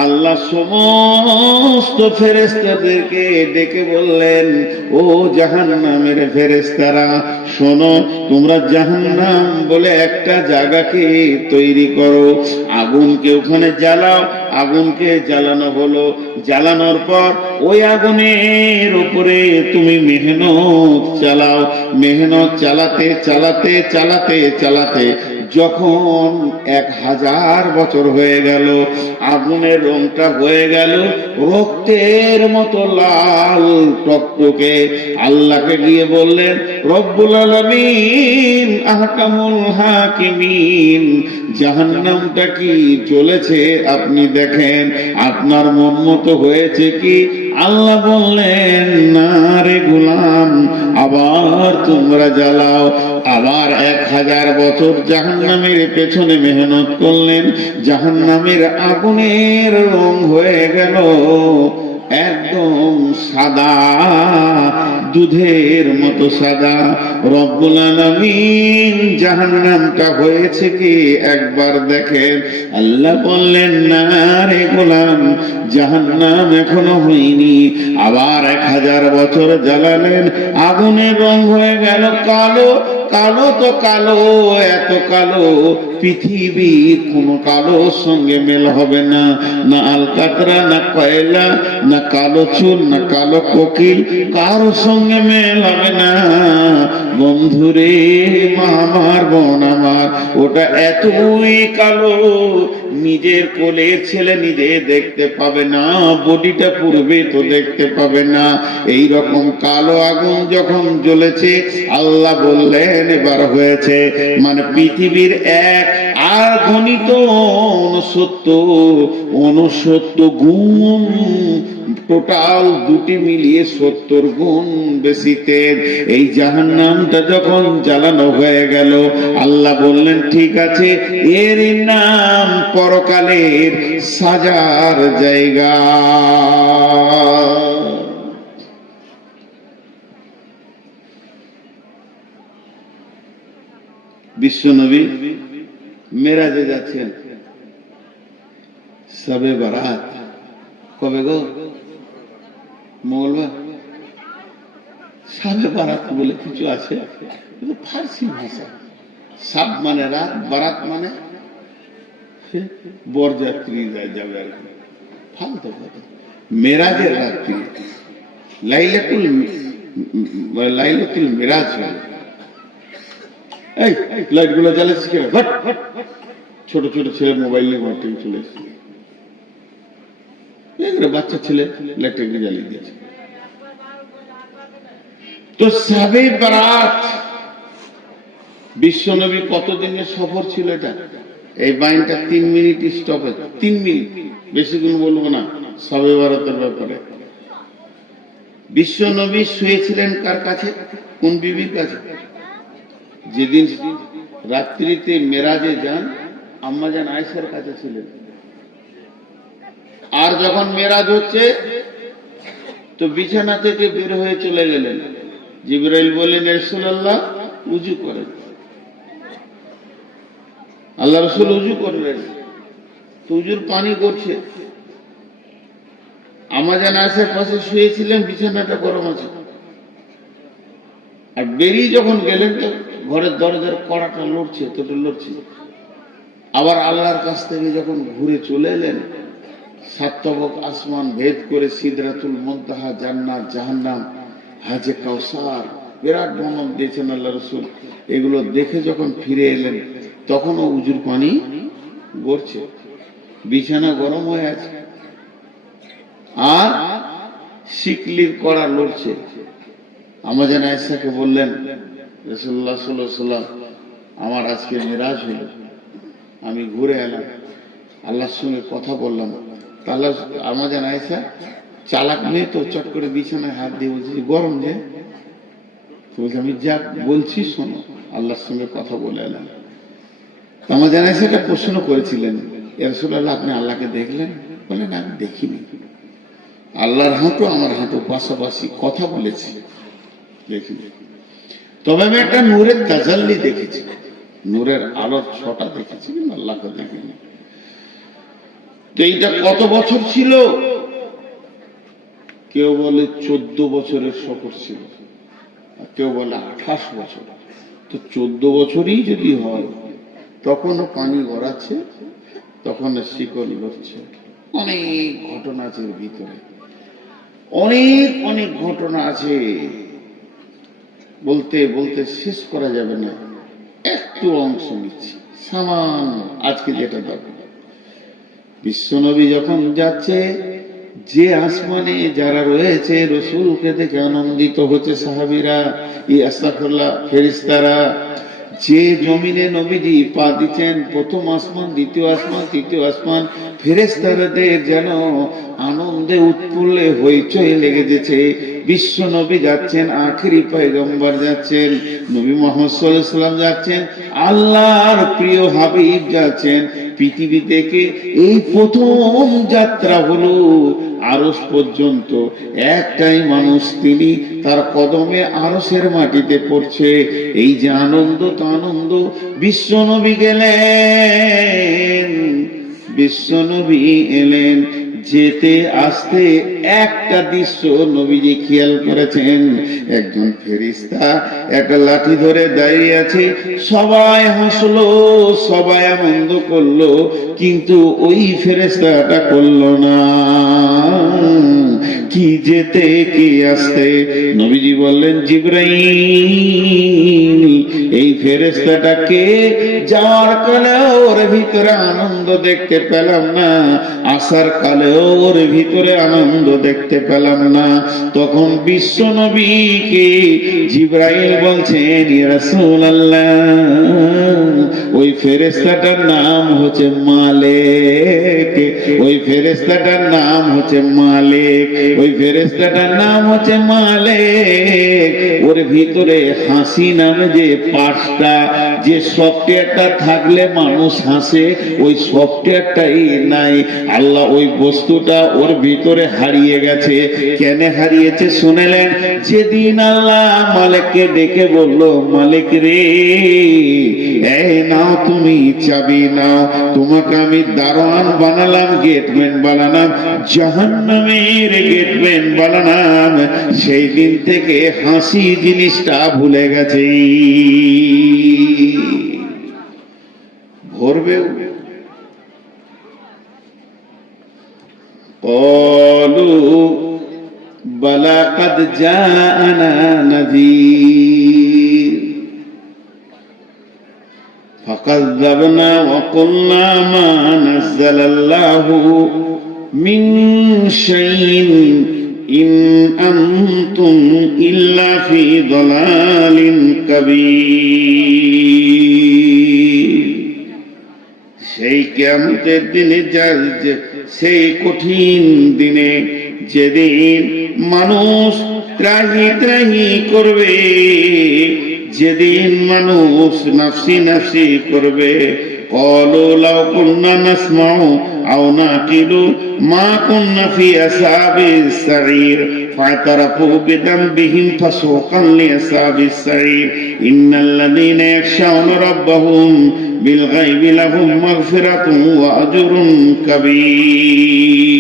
আল্লাহ সমস্ত ফেরেশতাদেরকে ডেকে বললেন, ও জাহান্নামের ফেরেশতারা, শোনো, তোমরা জাহান্নাম বলে একটা জায়গাকে তৈরি করো, আগুনকে ওখানে জ্বালাও। আগুনকে জ্বালানো হলো, জ্বালানোর পর ওই আগুনের উপরে তুমি মেহনত চালাও। মেহনত চালাতে চালাতে চালাতে চালাতে যখন 1000 বছর হয়ে গেল, আগুনের রংটা হয়ে গেল রক্তের মতো লাল টকটকে। আল্লাহকে গিয়ে বললেন, রব্বুল আলামিন, আহকামুল হাকিমিন, জাহান্নামটা কি জ্বলেছে আপনি দেখেন, আপনার মন মতো হয়েছে কি? আল্লাহ বললেন, না রে গোলাম, আবার তোমরা জ্বালাও। আবার 1000 বছর জাহান্নামের পেছনে মেহনত করলেন, জাহান্নামের আগুনের রং হয়ে গেল একদম সাদা, দুধের মতো সাদা। রব্বুল আলামিন, জাহান্নামটা হয়েছে কি একবার দেখেন। আল্লাহ বললেন, না রে গোলাম, জাহান্নাম এখনো হয়নি। আবার 1000 বছর জ্বালালেন, আগুনের রং হয়ে গেল কালো। কালো তো কালো, এত কালো পৃথিবীর কোন কালোর সঙ্গে মেল হবে না। না আলকাতরা, না কয়লা, না কালো চুল, না কালো কোকিল, কারোর সঙ্গে মেল হবে না। বন্ধুরে, মা আমার, বোন আমার, ওটা এতই কালো, নিজের কোলের ছেলে নিজে দেখতে পাবে না, বডিটা পূর্বে তো দেখতে পাবে না। এই রকম কালো আগুন যখন জ্বলেছে, আল্লাহ বললেন এবার হয়েছে, মানে পৃথিবীর 1 আর গণিত 69 গুণ, টোটাল দুটি মিলিয়ে 70 গুণ বেশি তেল। এই জাহান্নামটা যখন জ্বালানো হয়ে গেল, আল্লাহ বললেন, ঠিক আছে, এর নাম পরকালের সাজার জায়গা। বিশ্বনবী মেরাজে যাচ্ছেন, শবে বারাত কবে গো? মঙ্গলবার। শবে বারাত বলে কিছু আছে, কিন্তু ফার্সি ভাষা। সাব মানে রাত, বারাত মানে বরযাত্রী যাবে আর কি, ফালতু কথা। মেরাজের রাত্রি লাইলাতুল মেরাজ হয়। এই লাইট গুলো জ্বালাচ্ছি কেন? ছোট ছোট ছেলে মোবাইল নিয়ে ঘর থেকে চলে এসেছে, বাচ্চা ছেলে লাইটটাকে জ্বালিয়ে দিয়েছে। তো শবে বারাত বিশ্বনবী কতদিনের সফর ছিল এটা? এই বাইনটা 3 মিনিট স্টপেজ, 3 মিনিট, বেশি কোন বলবো না শবে বারাতের ব্যাপারে। বিশ্বনবী শুয়েছিলেন কার কাছে? কোন বিবির কাছে? যেদিন রাত্রিতে মেরাজে যান আম্মাজান আয়েশার কাছে ছিলেন। আর যখন মেরাজ হচ্ছে তো বিছানা থেকে বের হয়ে চলে গেলেন। জিবরাইল বললেন, রাসূলুল্লাহ উযু করেন। আল্লাহ রাসূল উযু করলেন, তো উযুর পানি করছে। আম্মাজান আয়েশার পাশে শুয়েছিলেন, বিছানাটা গরম আছে। আর বেরিয়ে যখন গেলেন তো ঘরের দরজার কড়াটা লড়ছে, তোটা লড়ছে। আবার আল্লাহর কাছ থেকে যখন ঘুরে চলে এলেন, 7 তবক আসমান ভেদ করে সিদরাতুল মুনতাহা, জান্নাত, জাহান্নাম, হাজে কাউসার, বিরাট বর্ণনা দিয়েছেন আল্লাহ রাসূল। এগুলো দেখে যখন ফিরে এলেন তখনও উজুর পানি গড়ছে, বিছানা গরম হয়ে আছে, আর শিকলির কড়া লড়ছে। আম্মাজান আয়েশাকে বললেন, রাসূলুল্লাহ সাল্লাল্লাহু আলাইহি ওয়াসাল্লাম, আমার আজকে মেরাজ হলো, আমি ঘুরে এলাম, আল্লাহর সঙ্গে কথা বললাম। তাহলে আম্মাজান আয়েশা চালাক মেয়ে তো, চট করে বিছানায় হাত দিয়ে বলছে গরম যে, বলছে আমি যা বলছি শোনো, আল্লাহর সঙ্গে কথা বলে এলাম। আম্মাজান আয়েশা একটা প্রশ্ন করেছিলেন, ইয়া রাসূলুল্লাহ আপনি আল্লাহকে দেখলেন? বলেন আমি দেখিনি, আল্লাহর হাঁটু আমার হাঁটু পাশাপাশি, কথা বলেছি, দেখিনি। তবে আমি একটা নূরের তাজাল্লি দেখেছি, নূরের আলোর ছটা দেখেছি, কিন্তু আল্লাহকে দেখিনি। তো এইটা কত বছর ছিল? কেউ বলে 14 বছরের সফর ছিল, আর কেউ বলে 28 বছর। তো 14 বছরই যদি হয়, তখনও পানি গড়াচ্ছে, তখন শিকল লড়ছে। অনেক ঘটনা আছে এর ভিতরে, অনেক অনেক ঘটনা আছে, বলতে বলতে শেষ করা যাবে না। একটু অংশ নিচ্ছি সামান্য, আজকে যেটা দরকার। বিশ্বনবী যখন যাচ্ছে, যে আসমানে যারা রয়েছে রাসূলকে দেখে আনন্দিত হচ্ছে সাহাবীরা, আস্তাগফিরুল্লাহ, ফেরেশতারা। যে জমিনে নবীজি পা দিচ্ছেন, প্রথম আসমান, দ্বিতীয় আসমান, তৃতীয় আসমান, ফেরেশতাদের যেন আনন্দে উৎফুল্লে হইচই লেগে যেছে। বিশ্ব নবী যাচ্ছেন, আখেরি পয়গম্বর যাচ্ছেন, নবী মুহাম্মদ সাল্লাল্লাহু আলাইহি ওয়াসাল্লাম যাচ্ছেন, আল্লাহর প্রিয় হাবিব যাচ্ছেন। পৃথিবী থেকে এই প্রথম যাত্রা হলো আরশ পর্যন্ত। একটাই মানুষ, তিনি তার কদমে আরশের মাটিতে পড়ছে। এই যে আনন্দ, তো আনন্দ। বিশ্বনবী গেলেন, বিশ্বনবী এলেন, যেতে আসতে একটা দৃশ্য নবীজি খেয়াল করেছেন। একজন ফেরেশতা একটা লাঠি ধরে দাঁড়িয়ে আছে, সবাই হাসলো, সবাই আনন্দ করলো, কিন্তু ওই ফেরেশতাটা করলো না। কি যেতে কি আসতে? নবীজি বললেন, জিবরাইল, এই ফেরেশতাটাকে যাওয়ার কালেও ওর ভিতরে আনন্দ দেখতে পেলাম না, আসার কালেও ওর ভিতরে আনন্দ দেখতে পেলাম না। তখন বিশ্ব নবীকে জিবরাইল বলছেন, ইয়া রাসূলুল্লাহ, ওই ফেরেশতাটার নাম হচ্ছে মালিক। ওই ফেরেশতাটার নাম হচ্ছে মালিক, ওই ফেরেশতাটার নাম হচ্ছে মালিক। ওর ভিতরে হাসি নামে যে পার্টসটা, যে সফটওয়্যারটা থাকলে মানুষ হাসে, ওই সফটওয়্যারটাই নাই। আল্লাহ ওই বস্তুটা ওর ভিতরে হারিয়ে গেছে। কেন হারিয়েছে শুনেলেন? যেদিন আল্লাহ মালিককে ডেকে বলল, মালিক রে, এই নাও তুমি চাবি নাও, তোমাকে আমি দারোয়ান বানালাম, গেটম্যান বানালাম, জাহান্নামের গেটম্যান বানালাম। সেই দিন থেকে হাসি জিনিসটা ভুলে গেছে। ভরবেও قالوا بلى قد جاءنا نذير فكذبنا وقلنا ما نزل الله من شيء إن أنتم إلا في ضلال كبير। সেই কিয়ামতের দিনে, সেই কঠিন দিনে, যেদিন মানুষ ত্রাহি ত্রাহি করবে, যেদিন মানুষ নাফসি নাফসি করবে, قالوا لو كنا نسمع أو نعقل ما كنا في أصحاب السعير فاعترفوا بذنبهم فسوقا لأصحاب السعير إن الذين يخشون ربهم بالغيب لهم مغفرة وأجر كبير।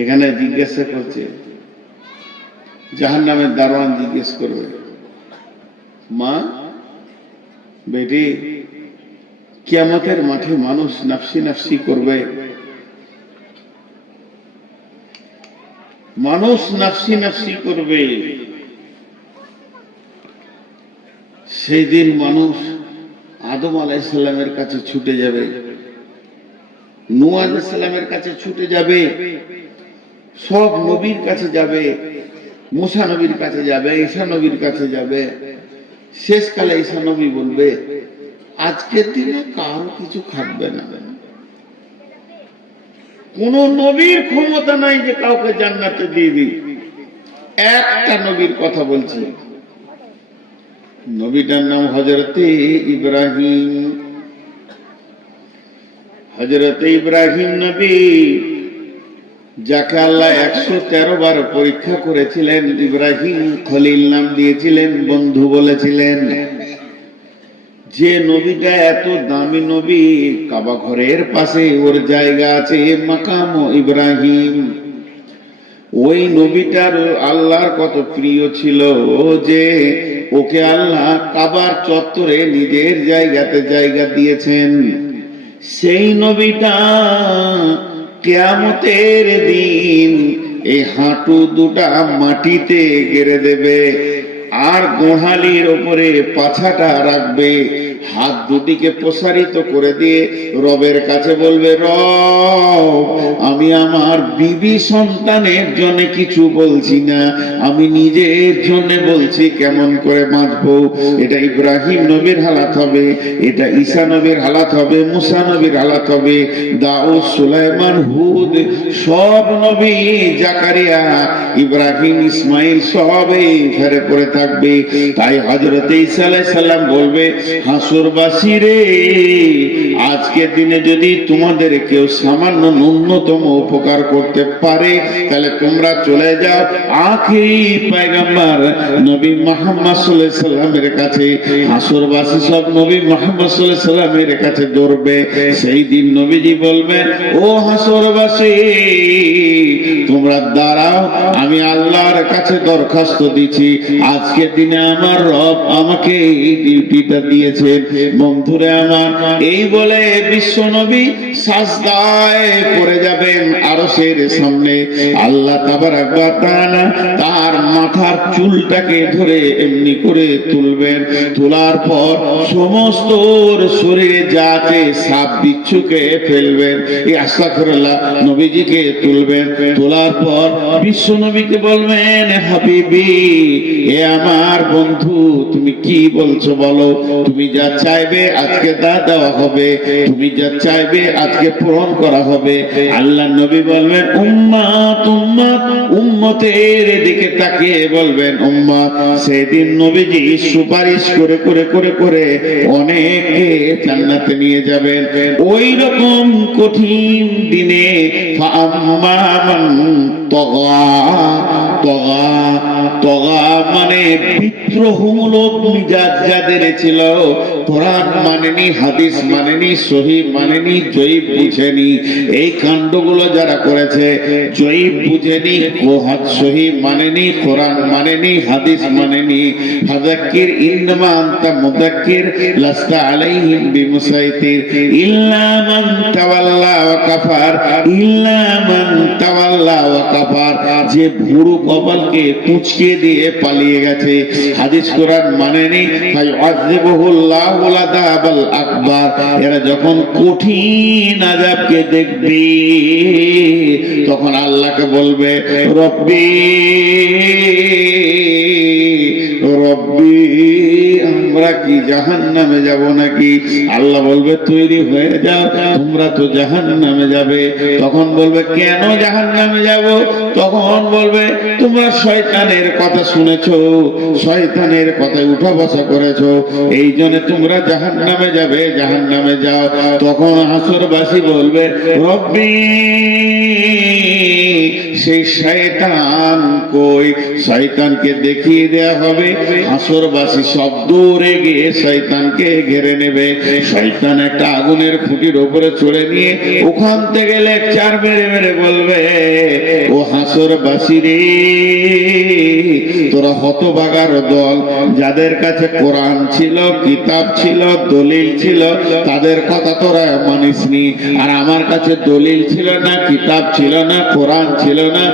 এখানে জিজ্ঞাসা করছে, জাহান্নামের দারোয়ান জিজ্ঞেস করবে, মা বেটি, কিয়ামতের মাঠে মানুষ নাফসি নাফসি করবে, মানুষ নাফসি নাফসি করবে। সেই দিন মানুষ আদম আলাইহিস সালামের কাছে ছুটে যাবে, নূহ আলাইহিস সালামের কাছে ছুটে যাবে, সব নবীর কাছে যাবে, মুসা নবীর কাছে যাবে, ঈসা নবীর কাছে যাবে। শেষকালে ঈসা নবী বলবে, আজকের দিনে কারো কিছু খাটবে না। কোন নবীর ক্ষমতা নাই যে কাউকে জান্নাতে দিয়ে দিই। একটা নবীর কথা বলছি, নবীটার নাম হযরতে ইব্রাহিম। হযরতে ইব্রাহিম নবী, যাকে আল্লাহ 113 বার পরীক্ষা করেছিলেন। ইব্রাহিম খলিল নাম দিয়েছিলেন, বন্ধু বলেছিলেন। যে নবীটা এত দামি নবী, কাবা ঘরের পাশে ওর জায়গা আছে, মাকাম ইব্রাহিম। ওই নবীটার আল্লাহর কত প্রিয় ছিল যে ওকে আল্লাহ কাবার চত্বরে নিজের জায়গাতে জায়গা দিয়েছেন। সেই নবীটা কিয়ামতের দিন এই হাঁটু দুটা মাটিতে গেড়ে দেবে, আর গোহালির ওপরে পাছাটা রাখবে, হাত দুটিকে প্রসারিত করে দিয়ে রবের কাছে বলবে, রব, আমি আমার বিবি সন্তানের জন্য কিছু বলছি না, আমি নিজের জন্য বলছি, কেমন করে বাঁচবো। এটা ইব্রাহিম নবীর হালাত হবে, এটা ঈসা নবীর হালাত হবে, মুসা নবীর হালাত হবে, দাউদ, সুলাইমান, হুদ, সব নবী, জাকারিয়া, ইব্রাহিম, ইসমাইল, সব এই ফেরে পড়ে থাকবে। তাই হযরত ঈসা আলাইহিস সালাম বলবে, হাসরবাসী রে, আজকের দিনে যদি তোমাদের কেউ সামান্য ন্যূনতম উপকার করতে পারে, তাহলে তোমরা চলে যাও আখিরি পয়গম্বর নবী মুহাম্মদ সাল্লাল্লাহু আলাইহি সাল্লামের কাছে। হাসরবাসী সব নবী মুহাম্মদ সাল্লাল্লাহু আলাইহি সাল্লামের কাছে দৌড়বে। সেই দিন নবীজি বলবেন, ও হাসরবাসী, তোমরা দাঁড়াও, আমি আল্লাহর কাছে দরখাস্ত দিচ্ছি, আজকের দিনে আমার রব আমাকে এই ডিউটিটা দিয়েছে। বন্ধুরে আমার, এই বলে বিশ্ব নবী সাজদায় পড়ে যাবেন আরশের সামনে। আল্লাহ তাবারাক ওয়া তাআলা তার মাথার চুলটাকে ধরে এমনি করে তুলবেন, তোলার পর সমস্ত শরীরে যা আছে সাপ বিচ্ছুকে ফেলবেন। এই আস্তাগফিরুল্লাহ, নবীজিকে তুলবেন, তোলার পর বিশ্ব নবীকে বলবেন, হাবিবি, এ আমার বন্ধু, তুমি কি বলছো বলো, তুমি যা চাইবে আজকে তা দেওয়া হবে, তুমি যা চাইবে আজকে পূরণ করা হবে। আল্লাহ নবী বলবেন উম্মত উম্মত, উম্মতের দিকে তাকিয়ে বলবেন উম্মত। সেদিন নবীজি সুপারিশ করে করে করে করে অনেকে জান্নাতে নিয়ে যাবেন। ওই রকম কঠিন দিনে ফাআম্মা মান তগা, তগা তগা মানে বিদ্রোহমূলক মিজাজ যাদের ছিল, কোরআন মানেনি, হাদিস মানেনি, সহি মানেনি, জয়ীব বুঝেনি, এই কাণ্ডগুলো যারা করেছে, জয়ীব বুঝেনি, সহি মানেনি, কোরআন মানেনি, হাদিস মানেনি, ফাযাক্কির ইন্নামা আনতা মুযাক্কির লাস্তা আলাইহিম বিমুসাইতির ইল্লা মান তাওয়াল্লা ওয়া কাফার, ইল্লা মান তাওয়াল্লা ওয়া কাফার, যে ভুরু কপালকে কুঁচকে দিয়ে পালিয়ে গেছে, হাদিস কোরআন মানেনি, ফায়ুআযিবুহুল্লাহুল আযাবাল আকবার। এরা যখন কঠিন আযাবকে দেখবে তখন আল্লাহকে বলবে রব্বি রব্বি, আমরা কি জাহান্নামে যাব নাকি? আল্লাহ বলবে তৈরি হয়ে যাও, তোমরা তো জাহান্নামে যাবে। তখন বলবে কেন জাহান্নামে যাব? তখন বলবে তোমরা শয়তানের কথা শুনেছো, শয়তানের কথায় উঠা বসা করেছো, এই জন্য তোমরা জাহান্নামে যাবে, জাহান্নামে যাও। তখন হাসরবাসী বলবে রব্বি, সেই শয়তান কই? শয়তানকে দেখিয়ে দেয়া হবে। হাসরবাসী সব দূরে গিয়ে শয়তানকে ঘিরে নেবে। শয়তান একটা আগুনের খুঁটির উপরে চড়ে নিয়ে ওখান থেকে লেকচার মেরে মেরে বলবে ও হাসরবাসী রে, তোরা হতভাগার দল, যাদের কাছে কোরআন ছিল, কিতাব ছিল, দলিল ছিল, তাদের কথা তোরা মানিসনি। আর আমার কাছে দলিল ছিল না, কিতাব ছিল না, কোরআন ছিল না,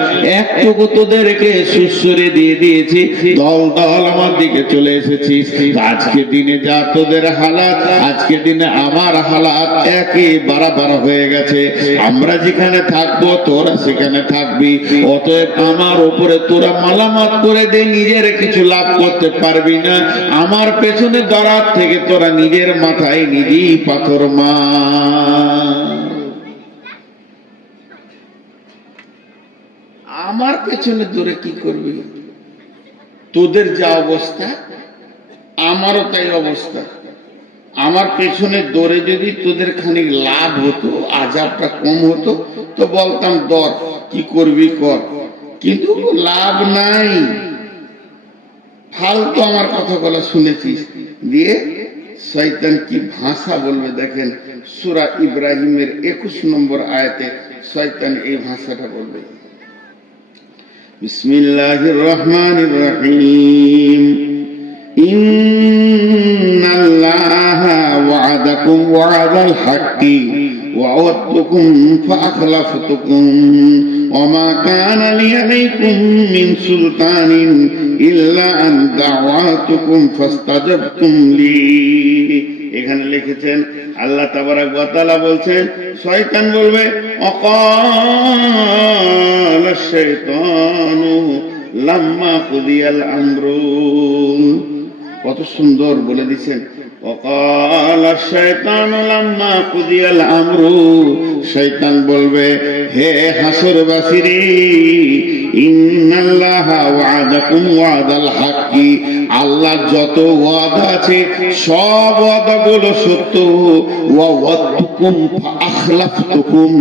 একটুকু তোদেরকে সুসুরে দিয়ে দিয়েছি, দল দল আমার দিকে চলে এসেছিস। আজকে দিনে যা তোদের হালাত, আজকে দিনে আমার হালাত একই বাড়াবার হয়ে গেছে। আমরা যেখানে থাকবো তোরা সেখানে থাকবি, অতএব আমার উপরে তোরা মালামাত করে দে, নিজের কিছু লাভ করতে পারবি না। আমার পেছনে দরাত থেকে তোরা নিজের মাথায় নিজেই পাথর মার। আমার পেছনে দৌড়ে কি করবি? তোদের যা অবস্থা আমারও তাই অবস্থা। আমার পেছনে দৌড়ে যদি তোদের খানিক লাভ হতো, আযাবটা কম হতো, তো বলতাম দর কি করবি কর, কিন্তু লাভ নাই। ফালতু আমার কথাগুলো শুনেছিস। দিয়ে শয়তান কি ভাষা বলবে দেখেন, সূরা ইব্রাহিমের 21 নম্বর আয়াতে শয়তান এই ভাষাটা বলবে, বিসমিল্লাহির রহমানির রহিম, ইন্নাল্লাহা ওয়া'আদাকুম ওয়া'দাল হাক্কি ওয়া'আদতুকুম ফাআখলাফতুকুম ওয়ামা কানা লি আলাইকুম মিন সুলতানিন ইল্লা আন দা'ওয়াতুকুম ফাস্তাজাবতুম লি। এখানে লিখেছেন আল্লাহ তাবারাক ওয়া তাআলা বলছেন, শয়তান বলবে অকাল শাইতানু লাম্মা কুদিয়াল আমরু, কত সুন্দর বলে দিয়েছেন, অকাল শাইতানু লাম্মা কুদিয়াল আমরু। শয়তান বলবে হে হাসরবাসীরে, ইন্নাল্লাহা ওয়া'আদাকুম ওয়া'দাল হাক্কি, আল্লাহ যত ওয়াদা আছে সব ওয়াদাগুলো সত্য, ওয়া ওয়াদতুকুম ফাআখলাফতুকুম,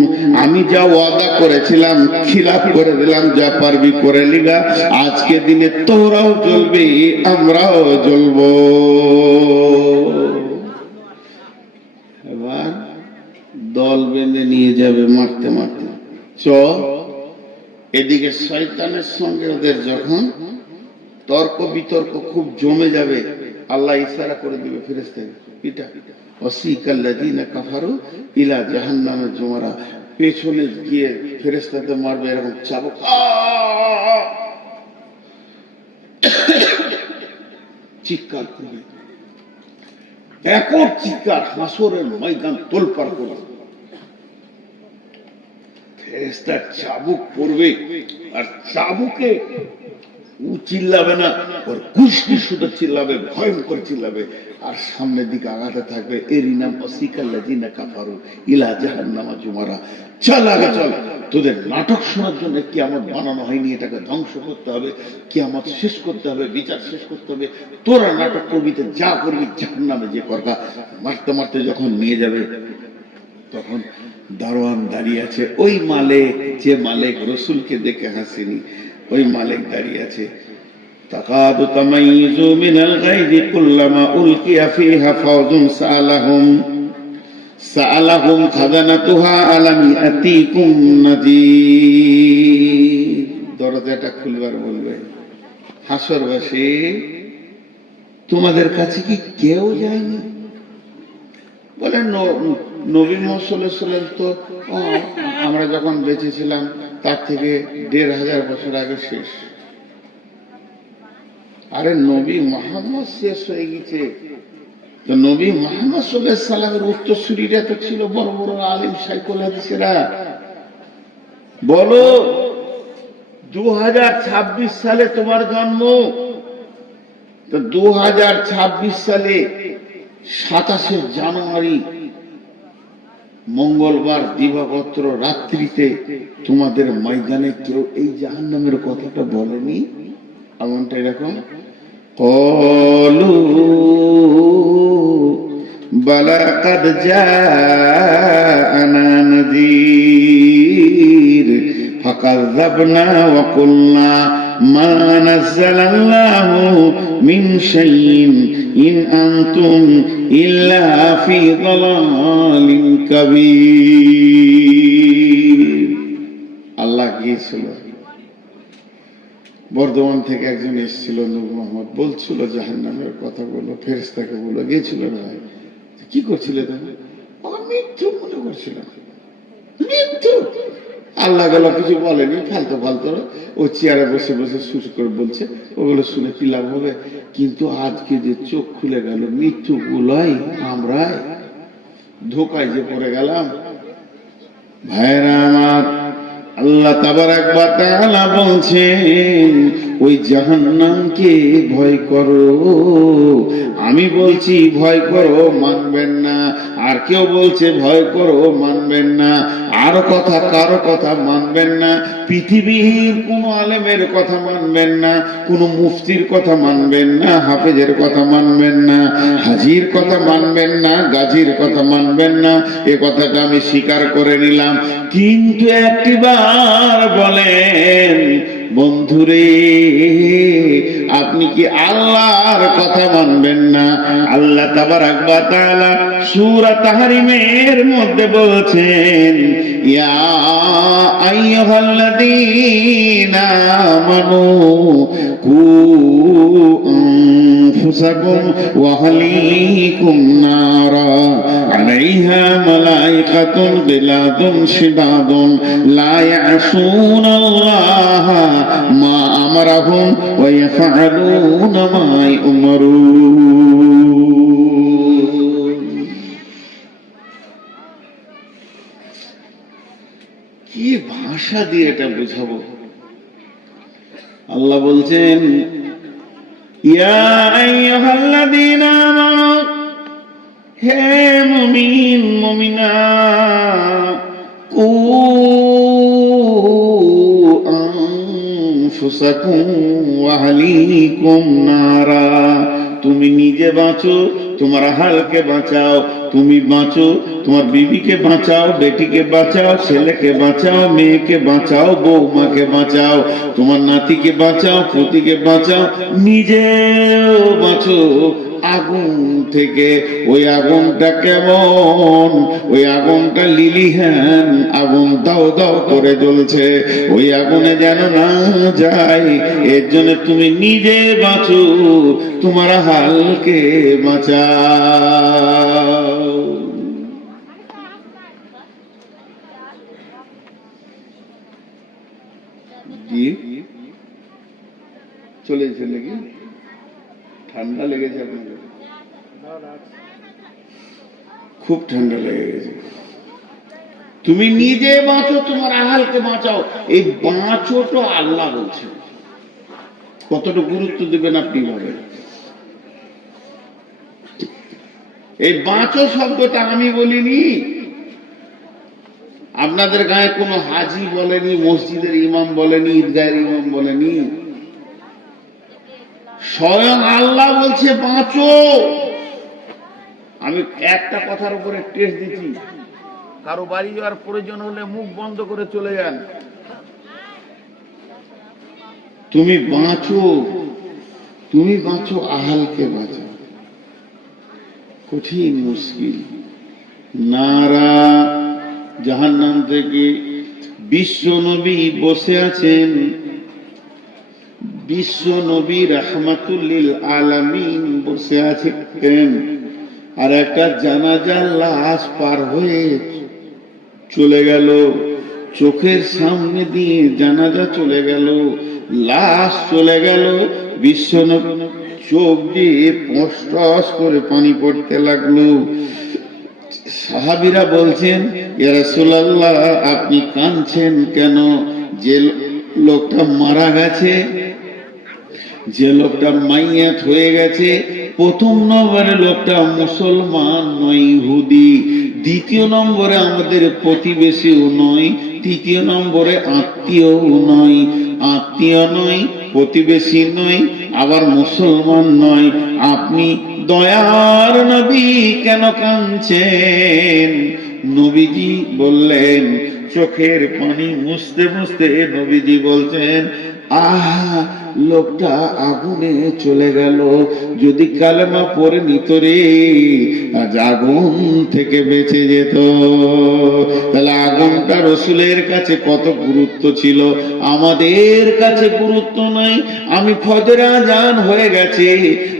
আমি যা ওয়াদা করেছিলাম খিলাফ করে দিলাম, যা পারবি করে লিগা। আজকে দিনে তোরাও জ্বলবি, আমরাও জ্বলবো। এবার দল বেঁধে নিয়ে যাবে মারতে মারতে। চ এদিকে শয়তানের সঙ্গে ওদের যখন তর্ক বিতর্ক খুব জমে যাবে, আল্লাহ ইশারা করে দিবে ফেরেশতাকে, পিটা ওয়াসিকাল্লাযিনা কাফারু ইলা জাহান্নামে জুমারা, পেছনে গিয়ে ফেরেশতাদের মারবে এরকম চাবুক, চিৎকার করবে, একক চিৎকার, হাসরের ময়দান তোলপাড় করবে। ফেরেশতা চাবুক পড়বে, আর চাবুকে ও চিল্লাবে না, ওর কুষ্টি শুধু চিল্লাবে, ভয়ঙ্কর চিল্লাবে, আর সামনের দিকে আগাতে থাকবে, এরই নাম অসিকাল্লাযিনা কাফারু ইলা জাহান্নামা জুমারা। চল আগে চল, তোদের নাটক শোনার জন্য কিয়ামত বানানো হয়নি, এটাকে ধ্বংস করতে হবে, কিয়ামত শেষ করতে হবে, বিচার শেষ করতে হবে, তোরা নাটক করবি তো যা করবি, জাহান্নামে যে করবা। মারতে মারতে যখন নিয়ে যাবে, তখন দারোয়ান দাঁড়িয়ে আছে, ওই মালিক, যে মালিক রসুলকে দেখে হাসিনি, ওই মালিক দাঁড়িয়ে আছে। তাকাদু তামাইযু মিনাল গায়জি কুল্লামা উলকিয়া ফিহা ফাওজুন সাআলাহুম খাজানাতুহা আলাম ইয়াতিকুম নাযীর। দরজাটা খুলবার বলবে, হাসরবাসী তোমাদের কাছে কি কেউ যায়নি? বলে নবী মুহাম্মদ সাল্লাল্লাহু আলাইহি ওয়াসাল্লাম তো আমরা যখন বেঁচে ছিলাম তার থেকে ১৫০০ বছর আগে শেষ। আরে নবী মুহাম্মদ শেষ হয়ে গেছে, তো নবী মুহাম্মদ সাল্লাল্লাহু আলাইহি ওয়াসাল্লামের উত্তরসূরিরা তো ছিল বড় বড় আলিম শাইখুল হাদিসেরা। বলো 2026 সালে তোমার জন্ম, তো 2026 সালে 27শে জানুয়ারি মঙ্গলবার দিবাগত রাত্রিতে তোমাদের ময়দানে কেউ এই জাহান্নামের কথাটা বলেনি? এমনটা এরকম ক্বালু বালা কাদ জাআনা নাযীর ফাকাযযাবনা ওয়া কুলনা মা নাযালাল্লাহু মিন শাইইন ইন আনতুম ইল্লা ফি দালালিন কাবীর। আল্লাহ গিয়েছিল, বর্ধমান থেকে একজন এসেছিল, নূর মোহাম্মদ, বলছিল জাহান্নামের কথাগুলো, ফেরেশতাকে বলে গিয়েছিল না, কি করছিলে তুমি? মৃত্যু মনে করছিলাম, মৃত্যু। আল্লাহ গেল কিছু বলেনি, ফালতু ফালতু ও চেয়ারে বসে বসে শুরু করে বলছে, ওগুলো শুনে কি লাভ হবে? কিন্তু আজকে যে চোখ খুলে গেল, মৃত্যু গুলাই আমরা ধোকায় যে পড়ে গেলাম। ভাইরা আমার, আল্লাহ তাবারাক ওয়া তাআলা বলছেন ওই জাহান্নামকে ভয় করো। আমি বলছি ভয় করো, মানবেন না। আর কেউ বলছে ভয় করো, মানবেন না। আর কথা কারো কথা মানবেন না। পৃথিবীর কোন আলেমের কথা মানবেন না, কোন মুফতির কথা মানবেন না, হাফেজের কথা মানবেন না, হাজির কথা মানবেন না, গাজীর কথা মানবেন না। এ কথাটা আমি স্বীকার করে নিলাম। কিন্তু একটিবার বলেন, বন্ধুরে আপনি কি আল্লাহর কথা মানবেন না? আল্লাহ তাবারাক ওয়া তাআলা সূরা তাহরিমের মধ্যে বলছেন, ইয়া আইয়ুহাল্লাযীনা আমানু কু আনফুসাকুম ওয়া আহলিকুম নারা আলাইহা মালাইকাতুন গিলাদুন শিদাদুন লা ইয়াসুনাল্লাহা মা আমারাহুম ওয়া ইয়াফআলুনা মা ইউমারুন। কি ভাষা দিয়ে এটা বুঝাবো? আল্লাহ বলছেন, ইয়া আইয়ুহাল্লাযীনা আমানু, হে মুমিন মুমিনা, কু আনফুসাকুম ওয়া আহলিকুম নারা, তুমি নিজে বাঁচো, তোমার আহলকে বাঁচাও, তুমি বাঁচো, তোমার বিবিকে বাঁচাও, বেটিকে বাঁচাও, ছেলেকে বাঁচাও, মেয়েকে বাঁচাও, বৌমাকে বাঁচাও, তোমার নাতিকে বাঁচাও, পুতিকে বাঁচাও, নিজেও বাঁচো আগুন থেকে। ওই আগুনটা কেমন? ওই আগুনটা লিলিহান আগুন, দাও দাও করে জ্বলছে, ওই আগুনে যেন না যায়, এর জন্য তুমি নিজে বাঁচো, তোমার হালকে বাঁচাও। চলেছে নাকি? ঠান্ডা লেগেছে আপনাদের? খুব ঠান্ডা লেগে গেছে। তুমি নিজে বাঁচো, তোমার আহালকে বাঁচাও। এই বাঁচো তো আল্লাহ বলছে, কতটুকু গুরুত্ব দেবেন আপনি ভাবেন। এই বাঁচো শব্দটা আমি বলিনি, আপনাদের গায়ে কোনো হাজি বলেনি, মসজিদের ইমাম বলেনি, ঈদগাহের ইমাম বলেনি, স্বয়ং আল্লাহ বলছে বাঁচো। আমি একটা কথার উপরে টেস্ট দিচ্ছি, কারো বাড়ি যাওয়ার প্রয়োজন হলে মুখ বন্ধ করে চলে যান। তুমি বাঁচো, তুমি বাঁচো, আহালকে বাঁচাও। কঠিন মুশকিল। নারা জাহান্নাম থেকে বিশ্ব নবী বসে আছেন, বিশ্ব নবী রাহমাতুল লিল আলামিন বসে আছেন, আর একটা জানাজার লাশ পার হয়ে চলে গেল, চোখের সামনে দিয়ে জানাজা চলে গেল, লাশ চলে গেল, বিশ্ব নবী চোখ দিয়ে পশটস করে পানি পড়তে লাগলো। সাহাবীরা বলছেন, ইয়া রাসূলুল্লাহ আপনি কাঁদছেন কেন? যে লোকটা মারা গেছে, যে লোকটা মাইয়াত হয়ে গেছে, প্রথম নম্বরে লোকটা মুসলমান নয়, ইহুদি। দ্বিতীয় নম্বরে আমাদের প্রতিবেশীও নয়, তৃতীয় নম্বরে আত্মীয়ও নয়, আত্মীয় নয়, প্রতিবেশী নয়, আবার মুসলমান নয়। আপনি দয়ার নবী কেন কাঁদছেন? নবীজি বললেন, চোখের পানি মুছতে মুছতে নবীজি বলছেন, আহা লোকটা আগুনে চলে গেল, যদি কালেমা পড়ে নিত রে আজ আগুন থেকে বেঁচে যেত। তাহলে আগুনটা রসুলের কাছে কত গুরুত্ব ছিল, আমাদের কাছে গুরুত্ব নাই। আমি ফজর আজান হয়ে গেছে,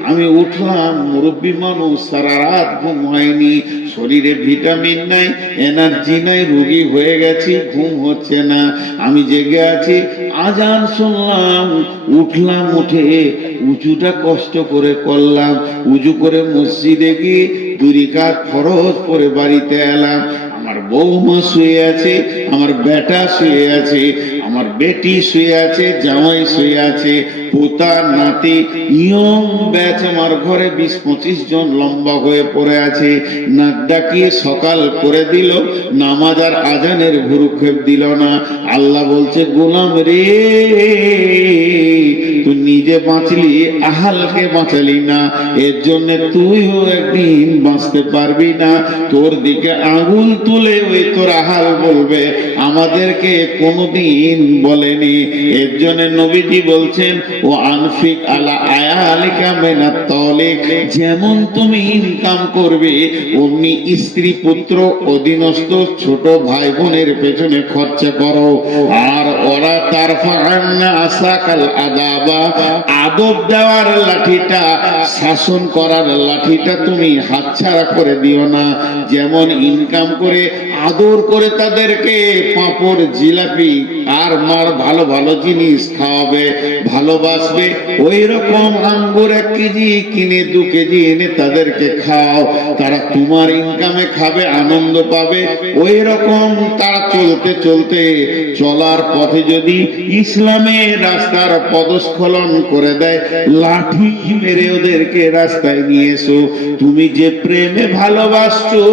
আমি উঠলাম, মুরব্বী মানুষ, সারা রাত ঘুম হয়নি, শরীরে ভিটামিন নাই, এনার্জি নাই, রোগী হয়ে গেছি, ঘুম হচ্ছে না, আমি জেগে আছি, আজান শুনলাম, উঠলাম, উঠে উঁচুটা কষ্ট করে করলাম, উঁচু করে মসজিদে গিয়ে 2 রাকাত ফরজ করে বাড়িতে এলাম। আমার বৌমা শুয়ে আছে, আমার বেটা শুয়ে আছে, আমার বেটি শুয়ে আছে, জামাই শুয়ে আছে, পোতা নাতি ইয়ং ব্যাচ আমার ঘরে 20-25 জন লম্বা হয়ে পড়ে আছে। নাক ডাকিয়ে সকাল করে দিল, নামাজ আর আজানের ভুরুক্ষেপ দিল না। আল্লাহ বলছে, গোলাম রে তুই নিজে বাঁচলি, আহালকে বাঁচালি না, এর জন্য তুইও একদিন বাঁচতে পারবি না। তোর দিকে আঙুল তুলে ওই তোর আহাল বলবে, আমাদেরকে কোনদিন বলেনি। এর জন্য নবীজি বলছেন, ও আনফিক আলা আয়ালিকা মিনাত তালিক, যেমন তুমি ইনকাম করবে অমনি স্ত্রী পুত্র অধীনস্থ ছোট ভাই বোনের পেছনে খরচা করো। আর ওরা তারফাআন্না আসাকাল আদাবা, আদব দেওয়ার লাঠিটা, শাসন করার লাঠিটা তুমি হাতছাড়া করে দিও না। যেমন ইনকাম করে আদর করে তাদেরকে পাঁপড়, জিলাপি আর মার ভালো ভালো জিনিস খাওয়াবে, ভালোবাসবে, ওই রকম আঙ্গুর 1 কেজি কিনে 2 কেজি এনে তাদেরকে খাও, তারা তোমার ইনকামে খাবে, আনন্দ পাবে। ওই রকম তারা চলতে চলতে চলার পথে যদি ইসলামের রাস্তার পদস্খলন করে দেয়, লাঠি মেরে ওদেরকে রাস্তায় নিয়ে এসো। তুমি যে প্রেমে ভালোবাসছো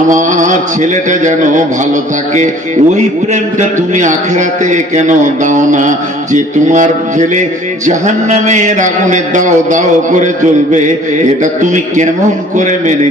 আমার ছেলেটা যেন ভালো থাকে, ওই প্রেমটা তুমি আখিরাতে কেন দাও না? যে তোমার ছেলে জাহান্নামের আগুনে দাও দাও করে জ্বলবে, এটা তুমি কেমন করে মেনে